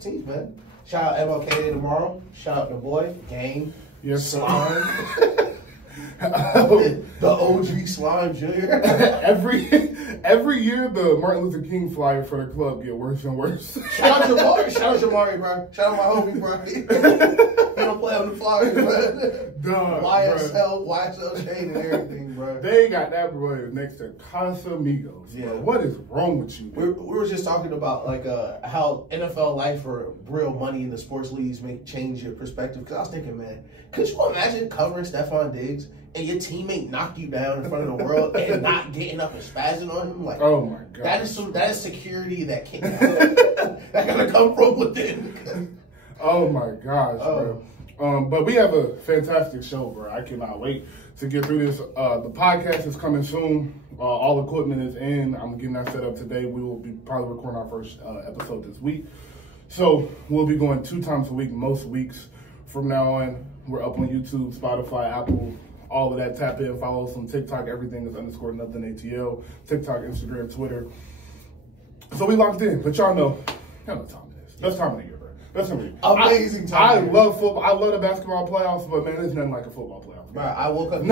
15th, man. Shout out MLK Day tomorrow. Shout out the boy, Game, Yes, Slime. The OG Slime Jr. every year the Martin Luther King flyer for the club get worse and worse. Shout out Jamari. Shout out Jamari, bro. Shout out my homie, bro. He don't play on the flyers, man. YSL chain and everything, bro. They got that boy next to Casamigos. Yeah. Bro. What is wrong with you? We were just talking about like how NFL life or real money in the sports leagues make change your perspective. Because I was thinking, man, could you imagine covering Stephon Diggs and your teammate knocked you down in front of the world and not getting up and spazzing on him? Like, oh my god, that is security that can't that gotta come from within. Oh my gosh, bro. But we have a fantastic show, bro. I cannot wait to get through this. The podcast is coming soon. All equipment is in. I'm getting that set up today. We will be probably recording our first episode this week. So we'll be going 2 times a week, most weeks from now on. We're up on YouTube, Spotify, Apple, all of that. Tap in, follow us on TikTok. Everything is _nothing ATL. TikTok, Instagram, Twitter. So we locked in. But y'all know what time it is. Best time of the year, bro. Best time of the year. Amazing time. I love football. I love the basketball playoffs, but man, there's nothing like a football playoff. Bro, I woke up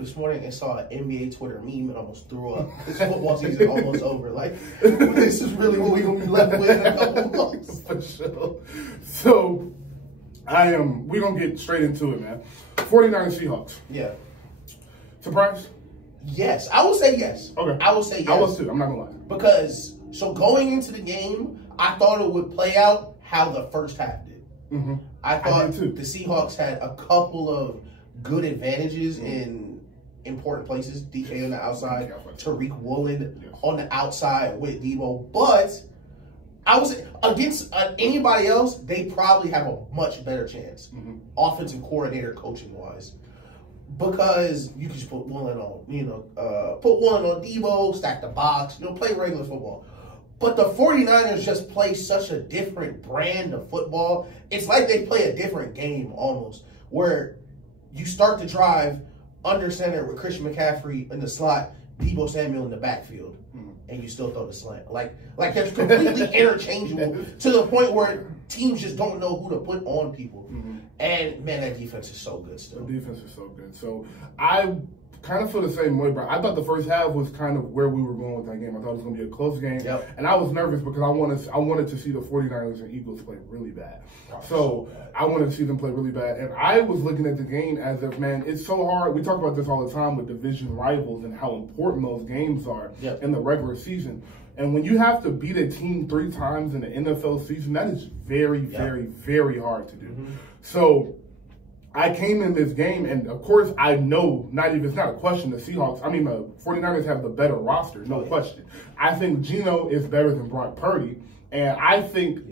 this morning and saw an NBA Twitter meme and almost threw up. This football season almost over. Like, this is really what we're going to be left with in a couple months. For sure. So, we're going to get straight into it, man. 49ers Seahawks. Yeah. Surprise? Yes. I will say yes. Okay. I will say yes. I was too. I'm not going to lie. Because, so going into the game, I thought it would play out how the first half did. Mm-hmm. I thought the Seahawks had a couple of good advantages in important places. DK on the outside, Tariq Woolen on the outside with Debo. But I was against anybody else, they probably have a much better chance, offensive coordinator, coaching wise, because you can just put Woolen on, put Woolen on Debo, stack the box, play regular football. But the 49ers just play such a different brand of football. It's like they play a different game almost, where you start to drive under center with Christian McCaffrey in the slot, Debo Samuel in the backfield, and you still throw the slant. Like they're completely interchangeable to the point where teams just don't know who to put on people. And, man, that defense is so good still. The defense is so good. So I kind of feel the same way, bro. I thought the first half was kind of where we were going with that game. I thought it was going to be a close game. And I was nervous because I wanted to see the 49ers and Eagles play really bad. I wanted to see them play really bad. And I was looking at the game as if, man, it's so hard. We talk about this all the time with division rivals and how important those games are in the regular season. And when you have to beat a team 3 times in the NFL season, that is very, very, very hard to do. So I came in this game, and of course, I know it's not a question. The 49ers have the better roster, no question. I think Geno is better than Brock Purdy, and I think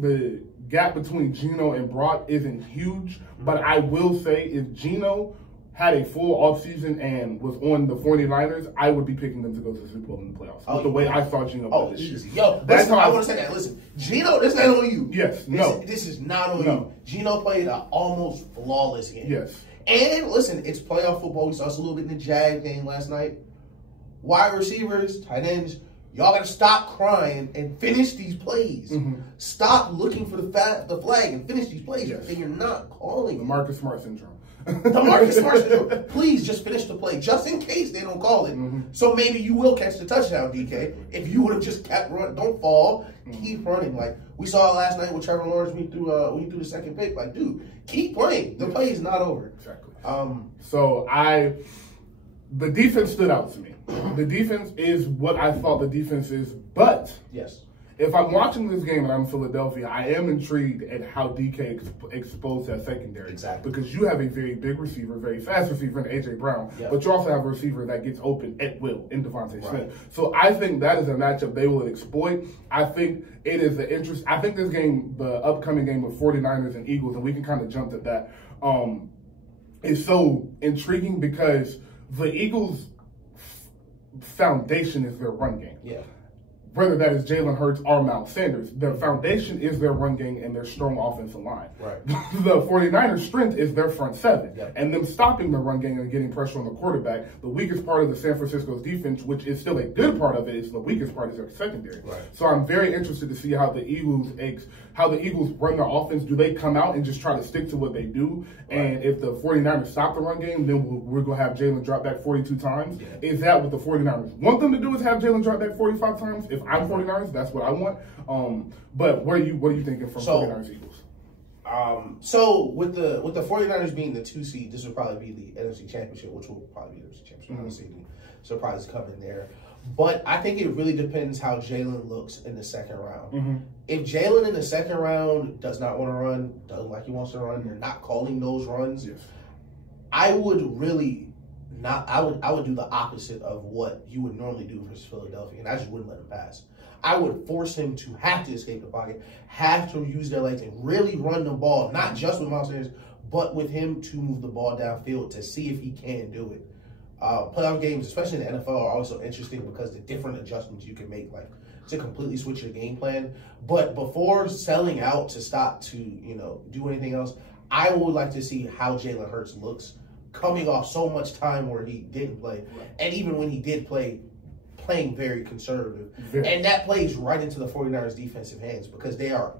the gap between Geno and Brock isn't huge. But I will say, if Geno had a full offseason and was on the 49ers, I would be picking them to go to the Super Bowl in the playoffs. With the way I saw Geno play this year. Yo, that's how I want to say that. Listen, Geno, this is not on you. Yes, This is not on you. Geno played an almost flawless game. Yes. And listen, it's playoff football. We saw us a little bit in the Jag game last night. Wide receivers, tight ends, y'all got to stop crying and finish these plays. Stop looking for the flag and finish these plays. And you're not calling the Marcus Smart syndrome. The Marcus Smart syndrome. Please just finish the play, just in case they don't call it. So maybe you will catch the touchdown, DK. If you would have just kept running, don't fall, keep running. Like we saw last night with Trevor Lawrence when he threw the second pick. Like, dude, keep playing. The play is not over. Exactly. The defense stood out to me. The defense is what I thought the defense is, but if I'm watching this game and I'm in Philadelphia, I am intrigued at how DK exposed that secondary. Exactly. Because you have a very big receiver, very fast receiver in A.J. Brown, but you also have a receiver that gets open at will in Devontae Smith. So I think that is a matchup they will exploit. I think it is an interest. I think this game, the upcoming game of 49ers and Eagles, and we can kind of jump to that, is so intriguing because the Eagles' foundation is their run game. whether that is Jalen Hurts or Miles Sanders. The foundation is their run game and their strong offensive line. Right. The 49ers' strength is their front seven, and them stopping the run game and getting pressure on the quarterback. The weakest part of the San Francisco's defense, which is still a good part of it, is the weakest part is their secondary. Right. So I'm very interested to see how the Eagles run their offense. Do they come out and just try to stick to what they do? Right. And if the 49ers stop the run game, then we're going to have Jalen drop back 42 times. Yeah. Is that what the 49ers want them to do, is have Jalen drop back 45 times? If I'm 49ers, that's what I want. But what are you thinking from 49ers Eagles? So with the 49ers being the 2 seed, this will probably be the NFC Championship, which will probably be the NFC Championship. I don't see any surprises coming there. But I think it really depends how Jalen looks in the second round. If Jalen in the second round does not want to run, doesn't like he wants to run, they're not calling those runs, I would really not. I would do the opposite of what you would normally do versus Philadelphia, and I just wouldn't let him pass. I would force him to have to escape the pocket, have to use their legs and really run the ball, not just with Miles Sanders, but with him to move the ball downfield to see if he can do it. Playoff games, especially in the NFL, are also interesting because the different adjustments you can make, like to completely switch your game plan. But before selling out to stop to, do anything else, I would like to see how Jalen Hurts looks coming off so much time where he didn't play. And even when he did play, playing very conservative. And that plays right into the 49ers defensive hands because they are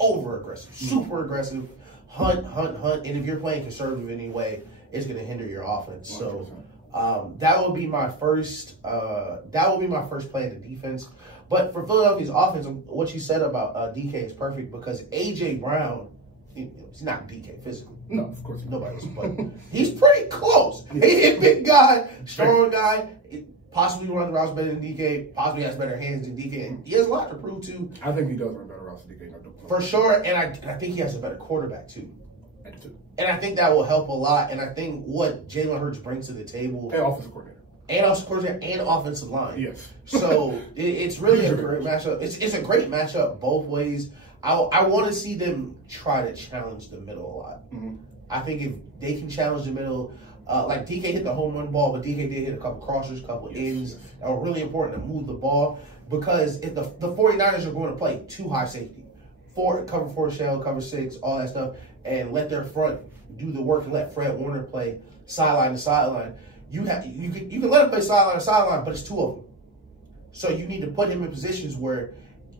over-aggressive, super aggressive, hunt. And if you're playing conservative anyway, it's going to hinder your offense. 100%. So that would be my first play in the defense. But for Philadelphia's offense, what you said about DK is perfect because A.J. Brown, he's not DK physically. No, of course nobody's. But he's pretty close. He's a big guy, strong guy. Possibly run the routes better than DK. Possibly has better hands than DK. And he has a lot to prove too. I think he does run better routes than DK. For sure. And I think he has a better quarterback too. And I think that will help a lot. And I think what Jalen Hurts brings to the table. And offensive coordinator. And offensive line. Yes. So it's really a great matchup. It's a great matchup both ways. I want to see them try to challenge the middle a lot. I think if they can challenge the middle, like DK hit the home run ball, but DK did hit a couple crossers, a couple ends that were really important to move the ball because if the 49ers are going to play too high safety, cover 4 shell, cover 6, all that stuff, and let their front do the work and let Fred Warner play sideline to sideline. You can let him play sideline to sideline, but it's 2 of them. So you need to put him in positions where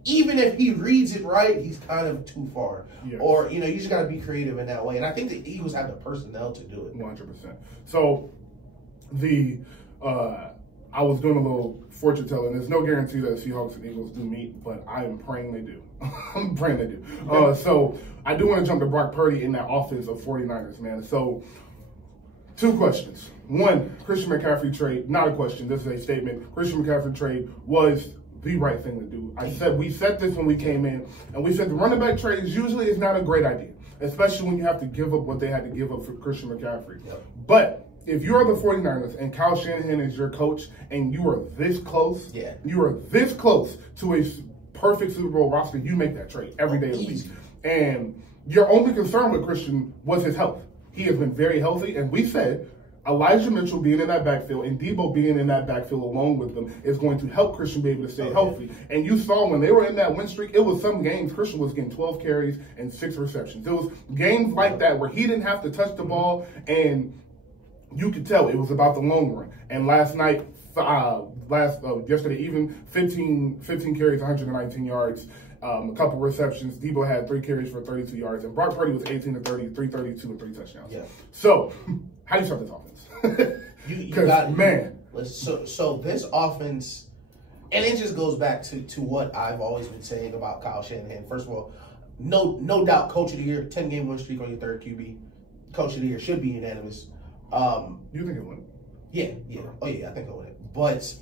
even if he reads it right, he's kind of too far. Yes. Or, you just got to be creative in that way. And I think the Eagles have the personnel to do it. 100%. So, I was doing a little fortune telling. There's no guarantee that Seahawks and Eagles do meet, but I am praying they do. I'm praying they do. So, I do want to jump to Brock Purdy in that offense of 49ers, man. So, 2 questions. 1, Christian McCaffrey trade, not a question, this is a statement. Christian McCaffrey trade was the right thing to do. We said this when we came in, and we said the running back trades usually is not a great idea, especially when you have to give up what they had to give up for Christian McCaffrey. But if you're the 49ers and Kyle Shanahan is your coach and you are this close, you are this close to a perfect Super Bowl roster, you make that trade every day of the week. And your only concern with Christian was his health. He has been very healthy, and we said Elijah Mitchell being in that backfield and Debo being in that backfield along with them is going to help Christian be able to stay healthy. And you saw when they were in that win streak, it was some games Christian was getting 12 carries and 6 receptions. It was games like that where he didn't have to touch the ball, and you could tell it was about the long run. And last night, yesterday even, 15 carries, 119 yards. A couple receptions. Debo had 3 carries for 32 yards, and Brock Purdy was 18 to 30, 332, and 3 touchdowns. So, how do you start this offense? you got man. So this offense, and it just goes back to what I've always been saying about Kyle Shanahan. First of all, no doubt, Coach of the Year, 10-game win streak on your 3rd QB. Coach of the Year should be unanimous. You think it would? Yeah. Oh yeah, I think it would. But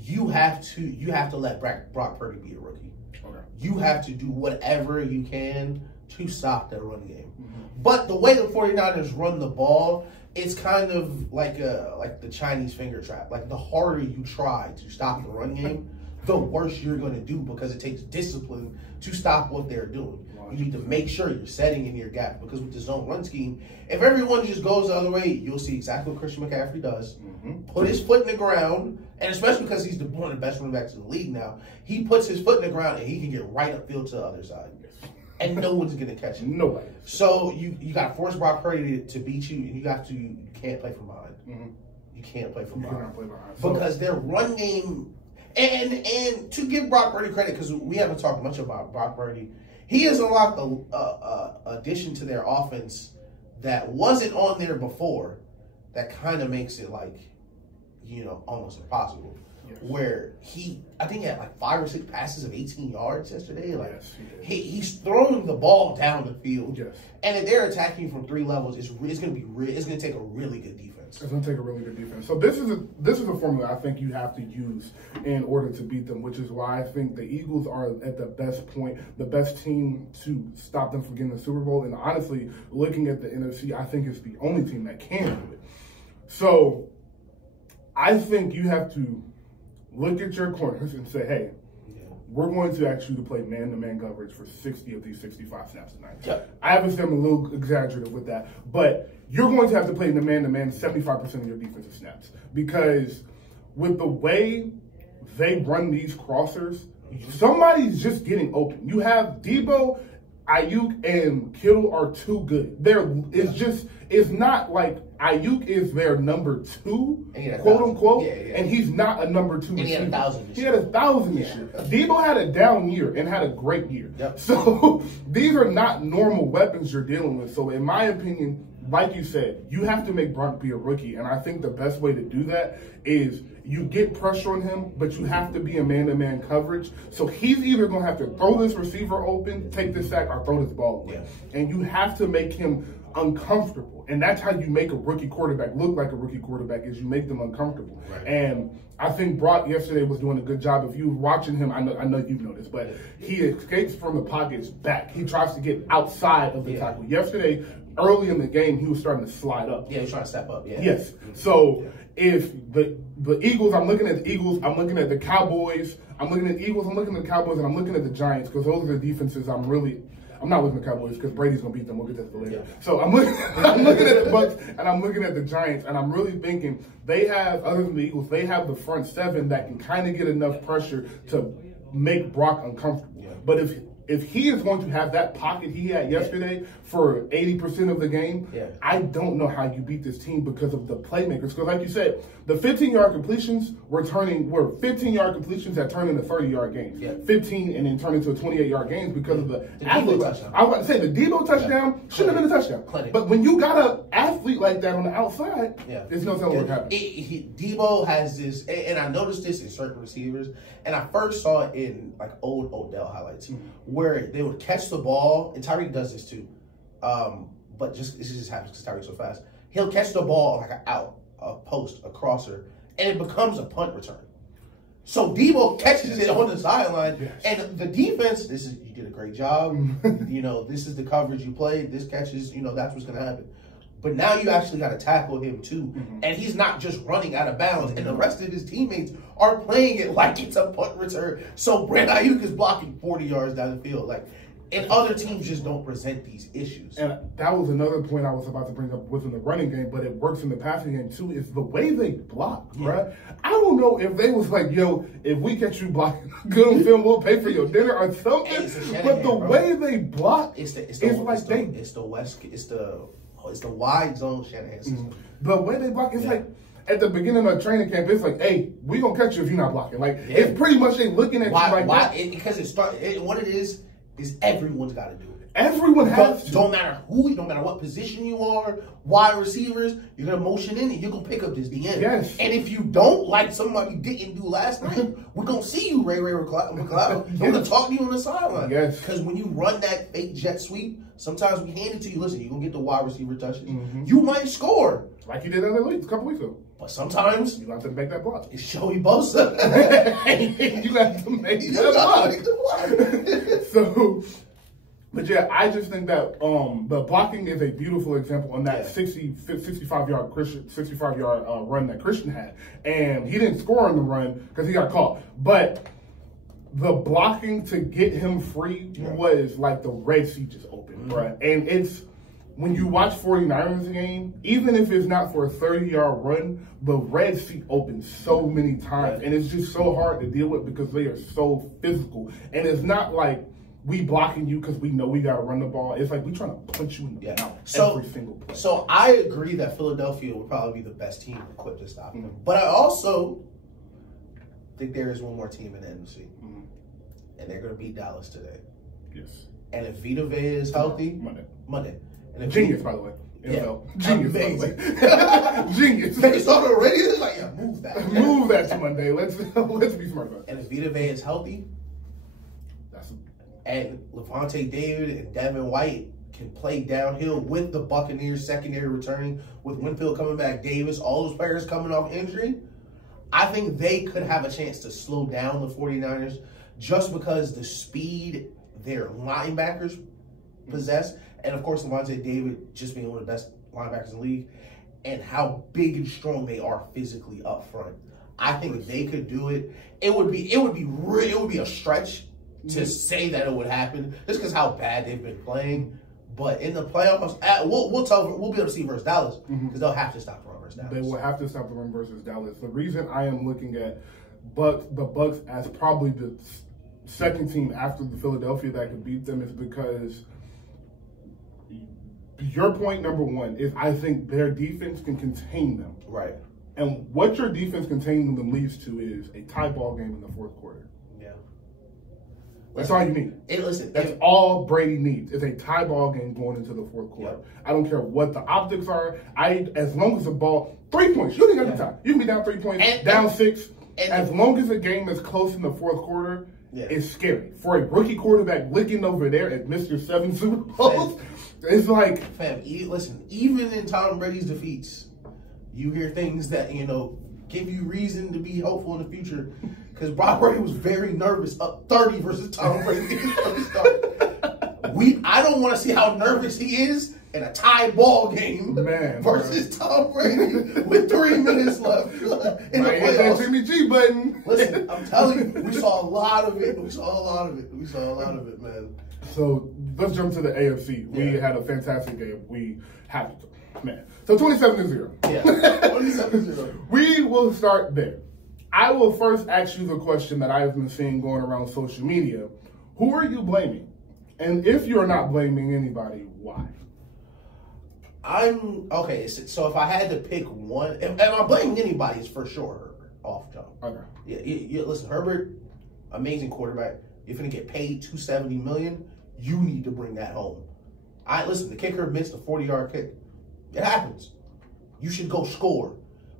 you have to let Brock Purdy be a rookie. Okay. You have to do whatever you can to stop their run game. But the way the 49ers run the ball, it's kind of like the Chinese finger trap. Like the harder you try to stop the run game, the worse you're going to do because it takes discipline to stop what they're doing. You need to make sure you're setting in your gap because with the zone run scheme, if everyone just goes the other way, you'll see exactly what Christian McCaffrey does. Put his foot in the ground, and especially because he's one of the best running backs in the league now, he puts his foot in the ground and he can get right upfield to the other side. And no one's going to catch him. Nobody. So you got to force Brock Purdy to beat you, and you can't play from behind. You can't play from behind. Because their run game, and to give Brock Purdy credit, because we haven't talked much about Brock Purdy, he has unlocked a addition to their offense that wasn't on there before that kind of makes it like, almost impossible. Yes. Where I think he had like 5 or 6 passes of 18 yards yesterday. Like yes, he's throwing the ball down the field. Yes. And if they're attacking from 3 levels, it's going to take a really good defense. It's going to take a really good defense. So this is a formula I think you have to use in order to beat them, which is why I think the Eagles are at the best point, the best team to stop them from getting the Super Bowl. And honestly, looking at the NFC, I think it's the only team that can do it. So I think you have to look at your corners and say, hey, we're going to ask you to play man-to-man coverage for 60 of these 65 snaps tonight. Yeah. I obviously am a little exaggerative with that, but you're going to have to play the man-to-man 75% of your defensive snaps because with the way they run these crossers, somebody's just getting open. You have Debo, Ayuk, and Kittle are too good. It's not like Ayuk is their number 2, quote unquote, and he's not a number 2 receiver. He had 1,000 this year. He had 1,000 this year. Debo had a down year and had a great year. Yep. So these are not normal weapons you're dealing with. So in my opinion, like you said, you have to make Brock be a rookie, and I think the best way to do that is you get pressure on him, but you have to be a man-to-man coverage. So he's either going to have to throw this receiver open, take this sack, or throw this ball away. Yeah. And you have to make him uncomfortable. And that's how you make a rookie quarterback look like a rookie quarterback, is you make them uncomfortable. Right. And I think Brock yesterday was doing a good job. If you were watching him, I know you've noticed, but he escapes from the pockets back. He tries to get outside of the tackle. Yesterday, early in the game, he was starting to slide up. Yeah, he was trying to step up. Yeah. Yes. So if the Eagles, I'm looking at the Eagles, I'm looking at the Cowboys, I'm looking at the Eagles, I'm looking at the Cowboys, and I'm looking at the Giants, because those are the defenses I'm not looking at the Cowboys because Brady's going to beat them. We'll get that later. Yeah. So I'm looking at the Bucs and I'm looking at the Giants, and I'm really thinking they have, other than the Eagles, they have the front 7 that can kind of get enough pressure to make Brock uncomfortable. Yeah. But if he is going to have that pocket he had yesterday for 80% of the game, I don't know how you beat this team because of the playmakers. Because like you said, the 15-yard completions were 15-yard completions that turned into 30-yard games. Yeah. 15 and then turned into 28-yard games because of the athlete. I was about to say, the Debo touchdown shouldn't have been a touchdown. But when you got an athlete like that on the outside, there's no telling what happened. Debo has this, and I noticed this in certain receivers, and I first saw it in like old Odell highlights, where they would catch the ball, and Tyreek does this too, but this just happens because Tyreek's so fast. He'll catch the ball like a post, a crosser, and it becomes a punt return. So Debo catches it on the sideline, and the defense, you did a great job. This is the coverage you played. This catches, that's what's going to happen. But now you actually got to tackle him too, and he's not just running out of bounds. And the rest of his teammates are playing it like it's a punt return. So Brandon Ayuk is blocking 40 yards down the field, and other teams just don't present these issues. And that was another point I was about to bring up within the running game, but it works in the passing game too, is the way they block, right? I don't know if they was like, yo, if we catch you blocking good on film, we'll pay for your dinner or something. But the way they block, it's the wide zone Shanahan system. The way they block, it's like at the beginning of training camp, it's like, hey, we gonna catch you if you're not blocking. It's pretty much they looking at you like that. Because what it is everyone's got to do it. Everyone has to. Don't matter who, no matter what position you are, wide receivers, you're going to motion in and you're going to pick up this DN. Yes. And if you don't, like somebody didn't do last night, we're going to see you, Ray McLeod. I'm going to talk to you on the sideline. Yes. Because when you run that fake jet sweep, sometimes we hand it to you. Listen, you're going to get the wide receiver touches. You might score. Like you did the other week, a couple weeks ago. But sometimes you have to make that block. It's Joey Bosa. You have to make that block. So, but yeah, I just think that the blocking is a beautiful example on that 65-yard run that Christian had, and he didn't score on the run because he got caught. But the blocking to get him free was like the Red Sea just opened, bruh. And it's, when you watch 49ers game, even if it's not for a 30-yard run, the Red Sea opens so many times. And it's just so hard to deal with because they are so physical. And it's not like we blocking you because we know we got to run the ball. It's like we trying to punch you in the mouth every single play. So I agree that Philadelphia would probably be the best team equipped to stop them. But I also think there is one more team in the NFC. And they're going to beat Dallas today. Yes. And if Vita Vea is healthy, Monday. And if Genius, by the way. NFL. Genius, amazing. by the way. Genius. They saw it already. It's like, move that. Move that to Monday. Let's be smart about it. And if Vita Vea is healthy, and Levante David and Devin White can play downhill with the Buccaneers secondary returning, with Winfield coming back, Davis, all those players coming off injury, I think they could have a chance to slow down the 49ers just because the speed their linebackers possess, and of course Levante David just being one of the best linebackers in the league, and how big and strong they are physically up front. I think if they could do it, it would be a stretch to say that it would happen just because how bad they've been playing. But in the playoffs, we'll be able to see versus Dallas because they'll have to stop the run versus Dallas. They will have to stop the run versus Dallas. The reason I am looking at the Bucks as probably the second team after the Philadelphia that could beat them is because your point number one is I think their defense can contain them. Right. And what your defense containing them leads to is a tie ball game in the fourth quarter. Yeah. That's all you need. That's all Brady needs is a tie ball game going into the fourth quarter. I don't care what the optics are. As long as the ball, 3 points, you can get the time. You can be down 3 points, down 6. As long as the game is close in the fourth quarter, it's scary. For a rookie quarterback looking over there at Mr. 7 Super Bowls, it's like... Fam, listen, even in Tom Brady's defeats, you hear things that, give you reason to be hopeful in the future. Because Brock Brady was very nervous up 30 versus Tom Brady. I don't want to see how nervous he is in a tie ball game versus Tom Brady with 3 minutes left in the playoffs. That Jimmy G button. Listen, I'm telling you, we saw a lot of it. We saw a lot of it, man. So let's jump to the AFC. We had a fantastic game. We have to, man. So 27-0. Yeah, 27-0. We will start there. I will first ask you the question that I've been seeing going around social media. Who are you blaming? And if you're not blaming anybody, why? Okay, so if I had to pick one, if I'm blaming anybody, it's for sure Herbert off jump. Okay. Yeah, listen, Herbert, amazing quarterback. You're going to get paid $270 million. You need to bring that home. Listen, the kicker missed a 40-yard kick. It happens. You should go score.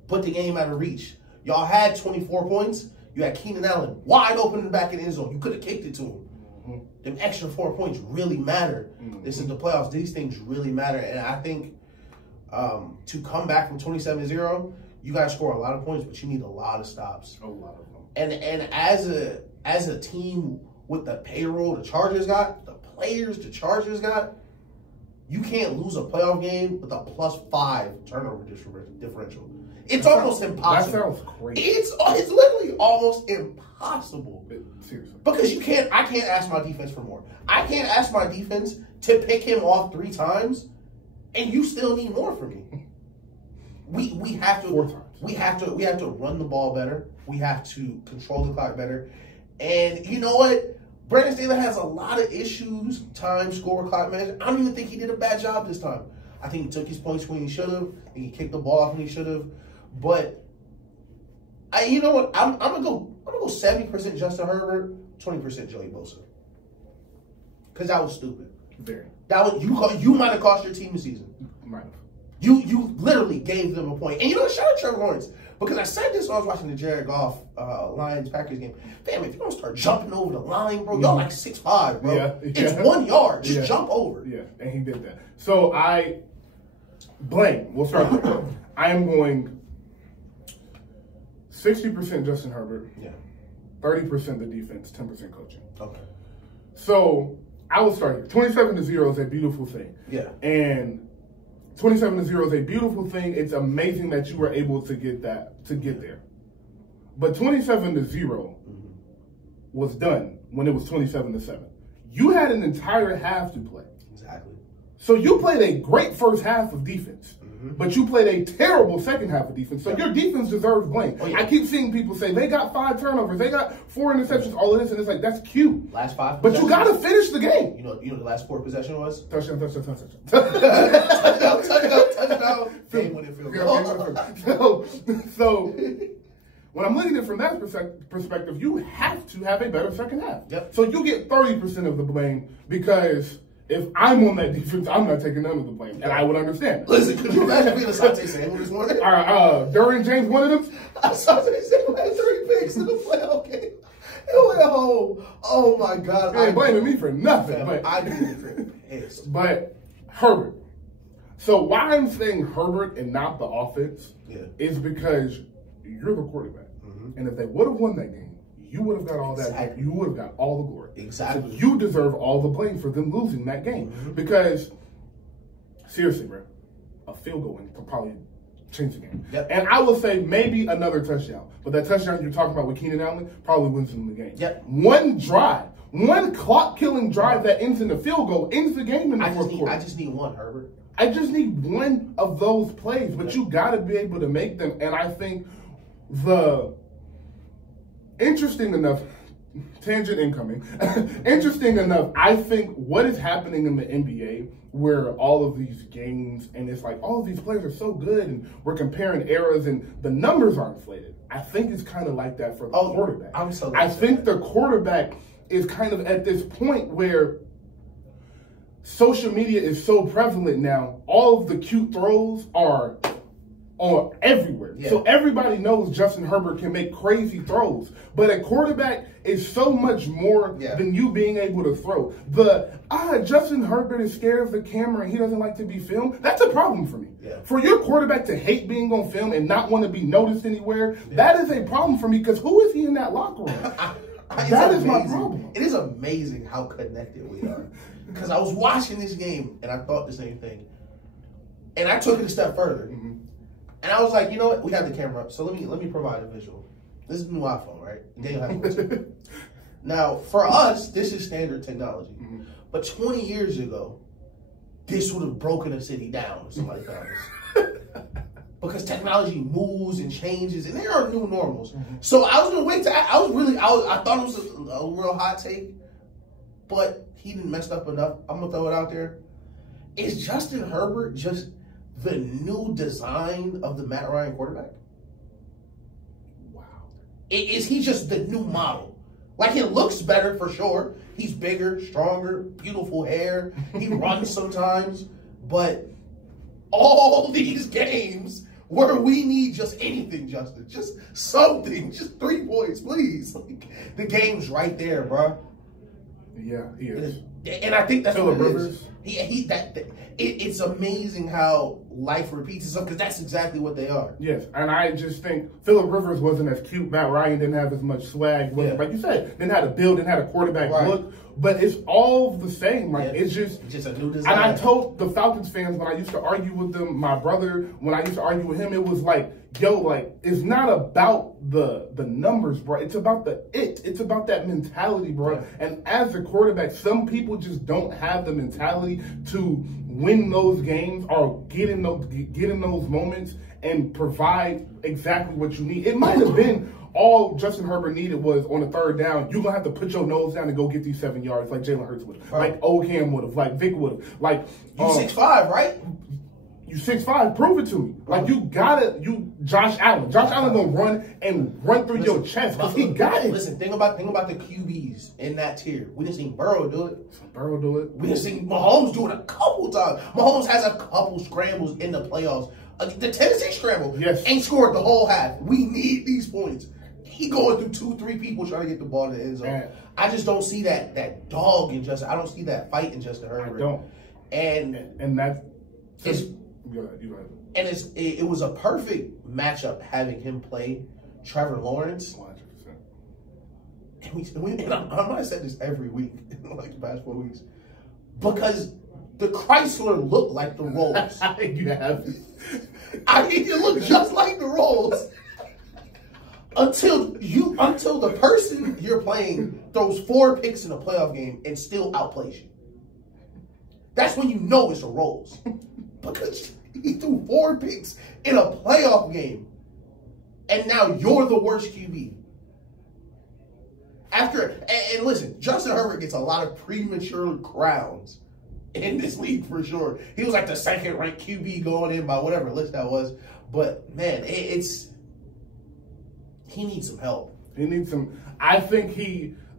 Put the game out of reach. Y'all had 24 points. You had Keenan Allen wide open in the back of the end zone. You could have kicked it to him. Them extra 4 points really matter. This is the playoffs. These things really matter. And I think to come back from 27-0, you got to score a lot of points, but you need a lot of stops. A lot of them. And as a team with the payroll the Chargers got, the players the Chargers got, you can't lose a playoff game with a +5 turnover differential. It's almost impossible. That sounds crazy. It's literally almost impossible. Seriously. Because I can't ask my defense for more. I can't ask my defense to pick him off 3 times, and you still need more from me. We have to 4 times. We have to run the ball better. We have to control the clock better. And you know what? Brandon Staley has a lot of issues, time, score, clock management. I don't even think he did a bad job this time. I think he took his points when he should have. I think he kicked the ball off when he should have. But you know what? I'm gonna go 70% Justin Herbert, 20% Joey Bosa. Because that was stupid. Very. You might have cost your team the season. Might have. You literally gave them a point. And shout out Trevor Lawrence. Because I said this when I was watching the Jared Goff Lions-Packers game. Damn, if you don't start jumping over the line, bro, y'all like 6'5", bro. Yeah. It's 1 yard. Just jump over. Yeah, and he did that. So we'll start there. I am going 60% Justin Herbert. Yeah. 30% the defense, 10% coaching. Okay. So I will start here. 27-0 is a beautiful thing. Yeah. And 27-0 is a beautiful thing. It's amazing that you were able to get there. But 27-0 was done when it was 27-7. You had an entire half to play. Exactly. So you played a great first half of defense, but you played a terrible second half of defense. So your defense deserves blame. I keep seeing people say they got 5 turnovers, they got 4 interceptions, all of this, and it's like, that's cute. Last 5 but you got to finish the game. You know the last 4 possession was? Touchdown. Touchdown. Game-winning field goal. So when I'm looking at it from that perspective, you have to have a better second half. Yep. So you get 30% of the blame because if I'm on that defense, I'm not taking none of the blame, and I would understand. Listen, could you imagine being Asante Samuel this morning? During James, one of them? Asante Samuel had 3 picks in the playoff game. It went home. Oh, my God. You ain't blaming me for nothing. But I did pissed. But Herbert. So why I'm saying Herbert and not the offense is because you're the quarterback. And if they would have won that game, you would have got all that. Exactly. You would have got all the glory. Exactly. So you deserve all the blame for them losing that game. Because, seriously, bro, a field goal could probably change the game. Yep. And I will say maybe another touchdown. But that touchdown you're talking about with Keenan Allen probably wins them the game. Yep. One drive, one clock-killing drive that ends in a field goal ends the game in the fourth quarter. I just need one, Herbert. I just need one of those plays. But you got to be able to make them. And I think interesting enough, tangent incoming. Interesting enough, I think what is happening in the NBA where all of these games and it's like all of these players are so good and we're comparing eras and the numbers are inflated. I think it's kind of like that for the quarterback. I think the quarterback is kind of at this point where social media is so prevalent now. All of the cute throws are everywhere. Yeah. So everybody knows Justin Herbert can make crazy throws. But a quarterback is so much more than you being able to throw. Justin Herbert is scared of the camera and he doesn't like to be filmed. That's a problem for me. Yeah. For your quarterback to hate being on film and not want to be noticed anywhere, that is a problem for me because who is he in that locker room? That is my problem. It is amazing how connected we are. Because I was watching this game and I thought the same thing. And I took it a step further. And I was like, you know what? We have the camera up, so let me provide a visual. This is the new iPhone, right? Daniel has one too. Now, for us, this is standard technology. But 20 years ago, this would have broken a city down if somebody found this. Because technology moves and changes, and there are new normals. So I was gonna wait to. I thought it was a real hot take, but he didn't mess up enough. I'm gonna throw it out there. Is Justin Herbert just the new design of the Matt Ryan quarterback? Wow. Is he just the new model? Like, it looks better for sure. He's bigger, stronger, beautiful hair. He runs sometimes. But all these games where we need just anything, Justin, just something, just 3 points, please. Like, the game's right there, bro. Yeah, he is. And I think that's Phillip what it Rivers. is. It's amazing how life repeats itself because that's exactly what they are. Yes, and I just think Phillip Rivers wasn't as cute. Matt Ryan didn't have as much swag. Like you said, didn't have a build, didn't have a quarterback look. But it's all the same. Like it's just a new design. And I told the Falcons fans when I used to argue with them, my brother, when I used to argue with him, it was like, yo, like it's not about the numbers, bro. It's about it's about that mentality, bro. Yeah. And as a quarterback, some people just don't have the mentality to win those games or get in those moments and provide exactly what you need. It might have been all Justin Herbert needed was on the 3rd down, you're going to have to put your nose down and go get these 7 yards like Jalen Hurts would have, like Cam would have, like Vic would have. Like, you 6'5", right? You 6'5", prove it to me. Like, Josh Allen. Josh Allen going to run through your chest because he got it. Listen, think about the QBs in that tier. We didn't see Burrow do it. We didn't see Mahomes do it a couple times. Mahomes has a couple scrambles in the playoffs. The Tennessee scramble ain't scored the whole half. We need these points. He going through 2-3 people trying to get the ball to the end zone. Man. I just don't see that dog in Justin. I don't see that fight in Justin Herbert. I don't. And that's go ahead. And it was a perfect matchup having him play Trevor Lawrence. 100%. And I might have said this every week in like the past 4 weeks. Because the Chrysler looked like the Rolls. You have. I mean, it looked just like the Rolls. Until the person you're playing throws 4 picks in a playoff game and still outplays you. That's when you know it's a Rose. Because he threw 4 picks in a playoff game. And now you're the worst QB. And listen, Justin Herbert gets a lot of premature crowns in this league for sure. He was like the 2nd ranked QB going in by whatever list that was. But man, he needs some help. He needs some. I think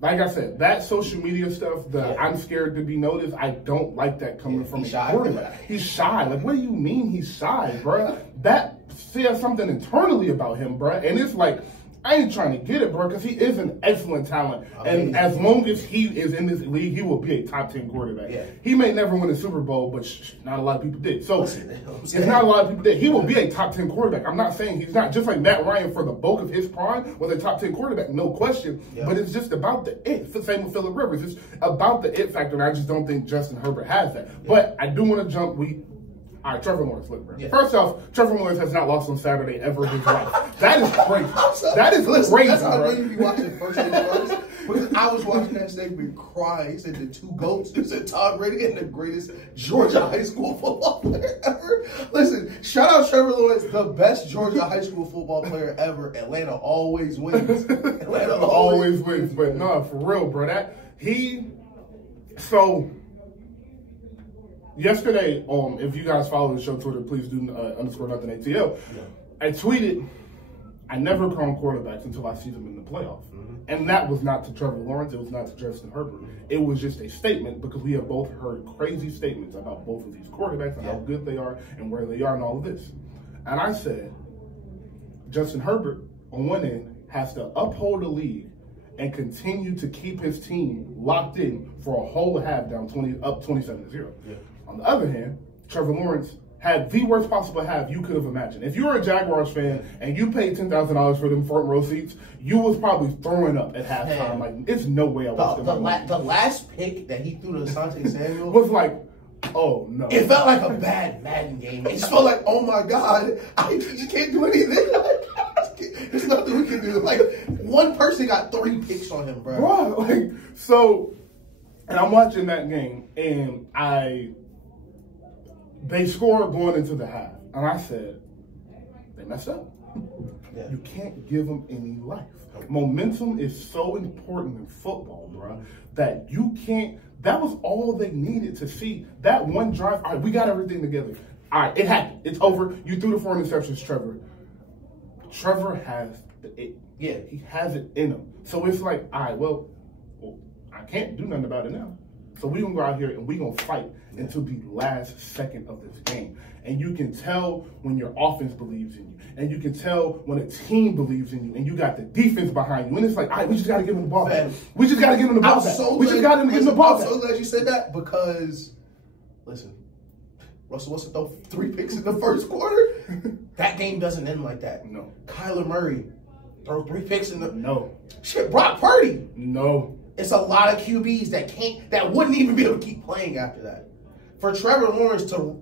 like I said, that social media stuff, I'm scared to be noticed. I don't like that coming from a quarterback. He's shy. Like, what do you mean he's shy, bro? That says something internally about him, bro. And it's like, I ain't trying to get it, bro, because he is an excellent talent. And as long as he is in this league, he will be a top 10 quarterback. Yeah. He may never win a Super Bowl, but not a lot of people did. So it's not a lot of people did. He will be a top 10 quarterback. I'm not saying he's not. Just like Matt Ryan for the bulk of his prime was a top 10 quarterback, no question. Yeah. But it's just about the it. It's the same with Phillip Rivers. It's about the it factor, and I just don't think Justin Herbert has that. Yeah. But I do want to jump. All right, Trevor Lawrence, look, bro. Yeah. First off, Trevor Lawrence has not lost on Saturday ever in his life. That is crazy. That is crazy, that's how bro. I know you be watching first thing first. Because I was watching that segment crying. He said the 2 GOATs. He said Tom Brady and the greatest Georgia high school football player ever. Listen, shout out Trevor Lawrence, the best Georgia high school football player ever. Atlanta always wins. Atlanta always wins. But no, for real, bro. So yesterday, if you guys follow the show Twitter, please do _nothing ATL. Yeah. I tweeted, I never crown quarterbacks until I see them in the playoff. Mm-hmm. And that was not to Trevor Lawrence. It was not to Justin Herbert. It was just a statement because we have both heard crazy statements about both of these quarterbacks and how good they are and where they are and all of this. And I said, Justin Herbert, on one end, has to uphold the league and continue to keep his team locked in for a whole half down up 27-0. Yeah. On the other hand, Trevor Lawrence had the worst possible half you could have imagined. If you were a Jaguars fan and you paid $10,000 for them front row seats, you was probably throwing up at halftime. Like, it's no way I was the last pick that he threw to Asante Samuel was like, oh no. It felt like a bad Madden game. It just felt like, oh my God, I just can't do anything. There's nothing we can do. Like, one person got 3 picks on him, bro. Bro, like, so, and I'm watching that game, and they scored going into the half. And I said, they messed up. Yeah. You can't give them any life. Momentum is so important in football, bro, that you can't. That was all they needed to see. That one drive, all right, we got everything together. All right, it happened. It's over. You threw the 4 interceptions, Trevor. Trevor has it. Yeah, he has it in him. So it's like, all right, well, I can't do nothing about it now. So we're going to go out here and we're going to fight until the last second of this game. And you can tell when your offense believes in you. And you can tell when a team believes in you. And you got the defense behind you. And it's like, all right, we just got to give him the ball back. We just got to give him the ball back. We just got to give him the ball back. I'm so glad you said that because, listen, Russell Wilson threw 3 picks in the first quarter. That game doesn't end like that. No. Kyler Murray throw 3 picks in the... No. Shit, Brock Purdy. No. It's a lot of QBs that wouldn't even be able to keep playing after that. For Trevor Lawrence to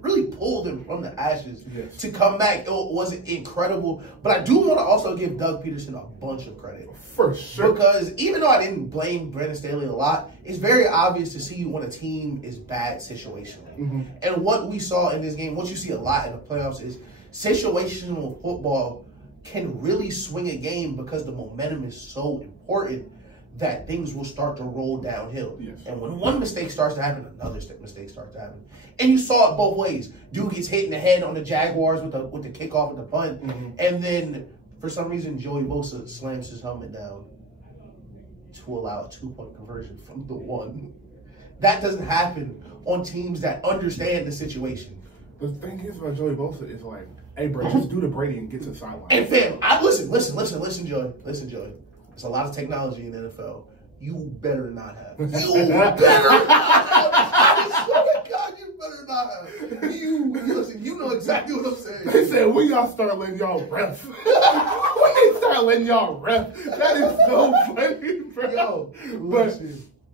really pull them from the ashes, to come back, it wasn't incredible. But I do want to also give Doug Peterson a bunch of credit. For sure. Because even though I didn't blame Brandon Staley a lot, it's very obvious to see when a team is bad situationally. Mm-hmm. And what we saw in this game, what you see a lot in the playoffs is situational football can really swing a game because the momentum is so important that things will start to roll downhill. Yes. And when one mistake starts to happen, another mistake starts to happen. And you saw it both ways. Dude gets hit in the head on the Jaguars with the kickoff and the punt. Mm-hmm. And then, for some reason, Joey Bosa slams his helmet down to allow a 2-point conversion from the 1. That doesn't happen on teams that understand the situation. The thing is about Joey Bosa is like, hey, bro, just do the Brady and get to the sideline. And fam, listen, Joey. Listen, Joey. There's a lot of technology in the NFL. You better not have. You better not have. I swear to God, you better not have. Listen, you know exactly what I'm saying. They said, we gotta start letting y'all ref. We need to start letting y'all ref. That is so funny, bro. Yo,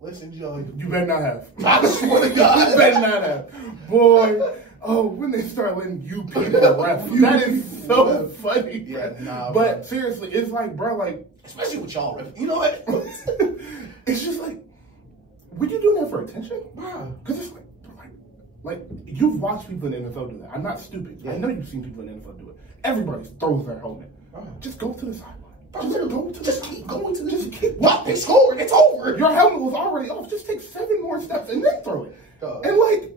listen, Joey. You better not have. I swear to God. You better not have. Boy. Oh, when they start letting you people ref. That is so funny. Yeah, nah. But seriously, it's like, bro, like, especially with y'all ref. You know what? It's just like, were you doing that for attention? Because it's like you've watched people in the NFL do that. I'm not stupid. Yeah. I know you've seen people in the NFL do it. Everybody throws their helmet. Just go to the sideline. Just keep going to the. Just keep. What? They scored. It's over. Your helmet was already off. Just take 7 more steps and then throw it. And like.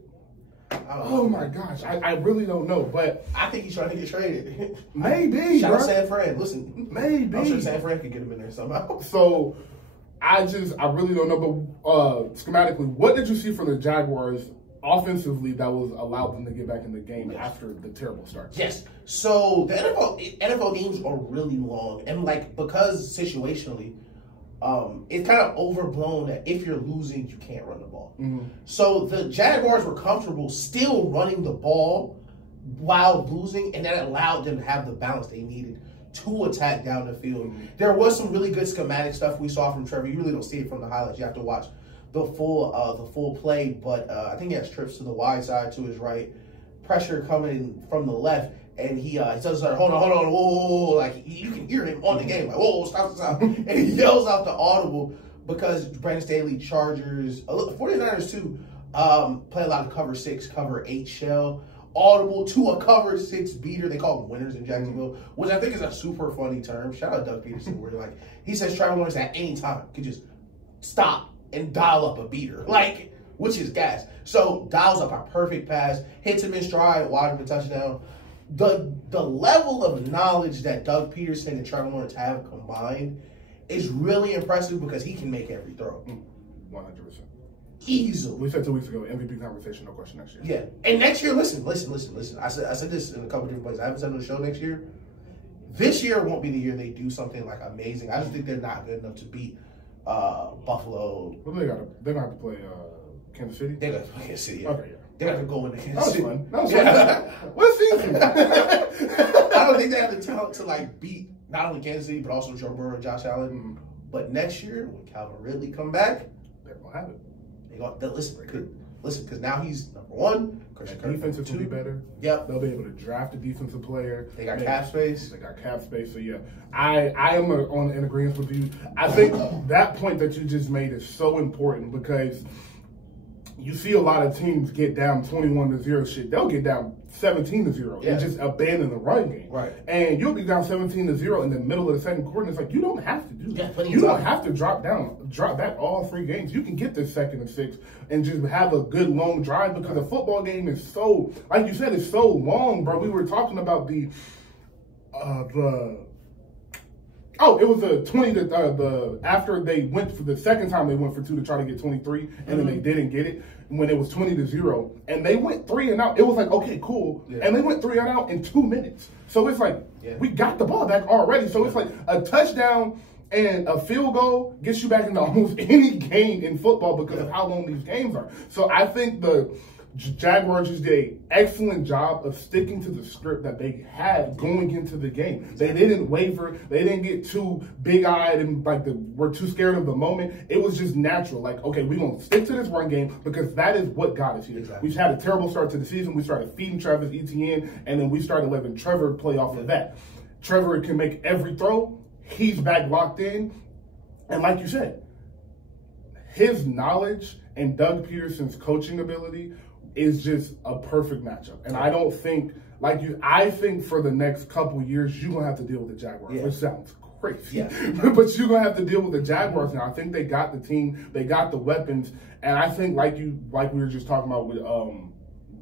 Oh my gosh, I really don't know, but I think he's trying to get traded. Maybe. Shout out San Fran. Listen, maybe. I'm sure San Fran could get him in there somehow. So, I really don't know. But schematically, what did you see from the Jaguars offensively that was allowed them to get back in the game after the terrible start? Yes. So the NFL games are really long, and like because situationally. It's kind of overblown that if you're losing, you can't run the ball. So the Jaguars were comfortable still running the ball while losing, and that allowed them to have the balance they needed to attack down the field. There was some really good schematic stuff we saw from Trevor. You really don't see it from the highlights. You have to watch the full play. But I think he has trips to the wide side to his right, pressure coming from the left. And he says, hold on, whoa, like you can hear him on the game, like whoa, stop, and he yells out the audible because Brandon Staley, Chargers, 49ers too, play a lot of cover 6, cover 8 shell, audible to a cover 6 beater. They call them winners in Jacksonville, which I think is a super funny term. Shout out Doug Peterson, where like he says Trevor Lawrence at any time could just stop and dial up a beater, like which is gas. So dials up a perfect pass, hits him in stride, wide open touchdown. The level of knowledge that Doug Peterson and Trevor Lawrence have combined is really impressive because he can make every throw. 100%. Easily. We said 2 weeks ago, MVP conversation, no question next year. Yeah. And next year, listen. I said this in a couple different places. I haven't said on the show next year. This year won't be the year they do something like amazing. I just think they're not good enough to beat Buffalo. Well, they're going to have to play Kansas City? They're going to play Kansas City, yeah. Okay, yeah. They're going to go into Kansas City. That was fun. What season? I don't think they have the talent to like beat not only Kansas City but also Joe Burrow and Josh Allen. But next year when Calvin Ridley come back, they're gonna have it. They'll listen, because now he's number 1. Defensive will be better. Yep. They'll be able to draft a defensive player. They got cap space. So yeah, I am in agreement with you. I think that point that you just made is so important because you see a lot of teams get down 21-0 shit. They'll get down 17-0 and just abandon the run game. Right. And you'll be down 17-0 in the middle of the second quarter. And it's like, you don't have to do that. Yeah, you don't have to drop back all 3 games. You can get this 2nd and 6 and just have a good long drive because the football game is so, like you said, it's so long, bro. We were talking about it was a 20 after they went for the second time they went for 2 to try to get 23 and then they didn't get it when it was 20-0 and they went 3 and out. It was like, okay, cool. Yeah. And they went 3 and out in 2 minutes. So it's like, we got the ball back already. So it's like a touchdown and a field goal gets you back into almost any game in football because of how long these games are. So I think the Jaguars just did an excellent job of sticking to the script that they had going into the game. They didn't waver. They didn't get too big-eyed and we're too scared of the moment. It was just natural. Like, okay, we're going to stick to this run game because that is what got us here. Exactly. We had a terrible start to the season. We started feeding Travis Etienne, and then we started letting Trevor play off of that. Trevor can make every throw. He's back locked in. And like you said, his knowledge and Doug Peterson's coaching ability is just a perfect matchup. And I don't think, I think for the next couple years, you're going to have to deal with the Jaguars, which sounds crazy. Yeah. But you're going to have to deal with the Jaguars now. I think they got the team, they got the weapons, and I think like we were just talking about with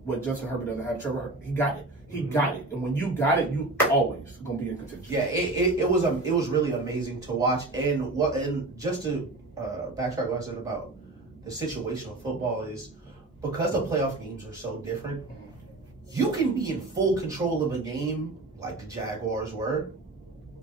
what Justin Herbert doesn't have, Trevor Herbert, he got it. He got it. And when you got it, you always going to be in contention. Yeah, it was really amazing to watch. And just to backtrack what I said about the situational football is, because the playoff games are so different, you can be in full control of a game like the Jaguars were,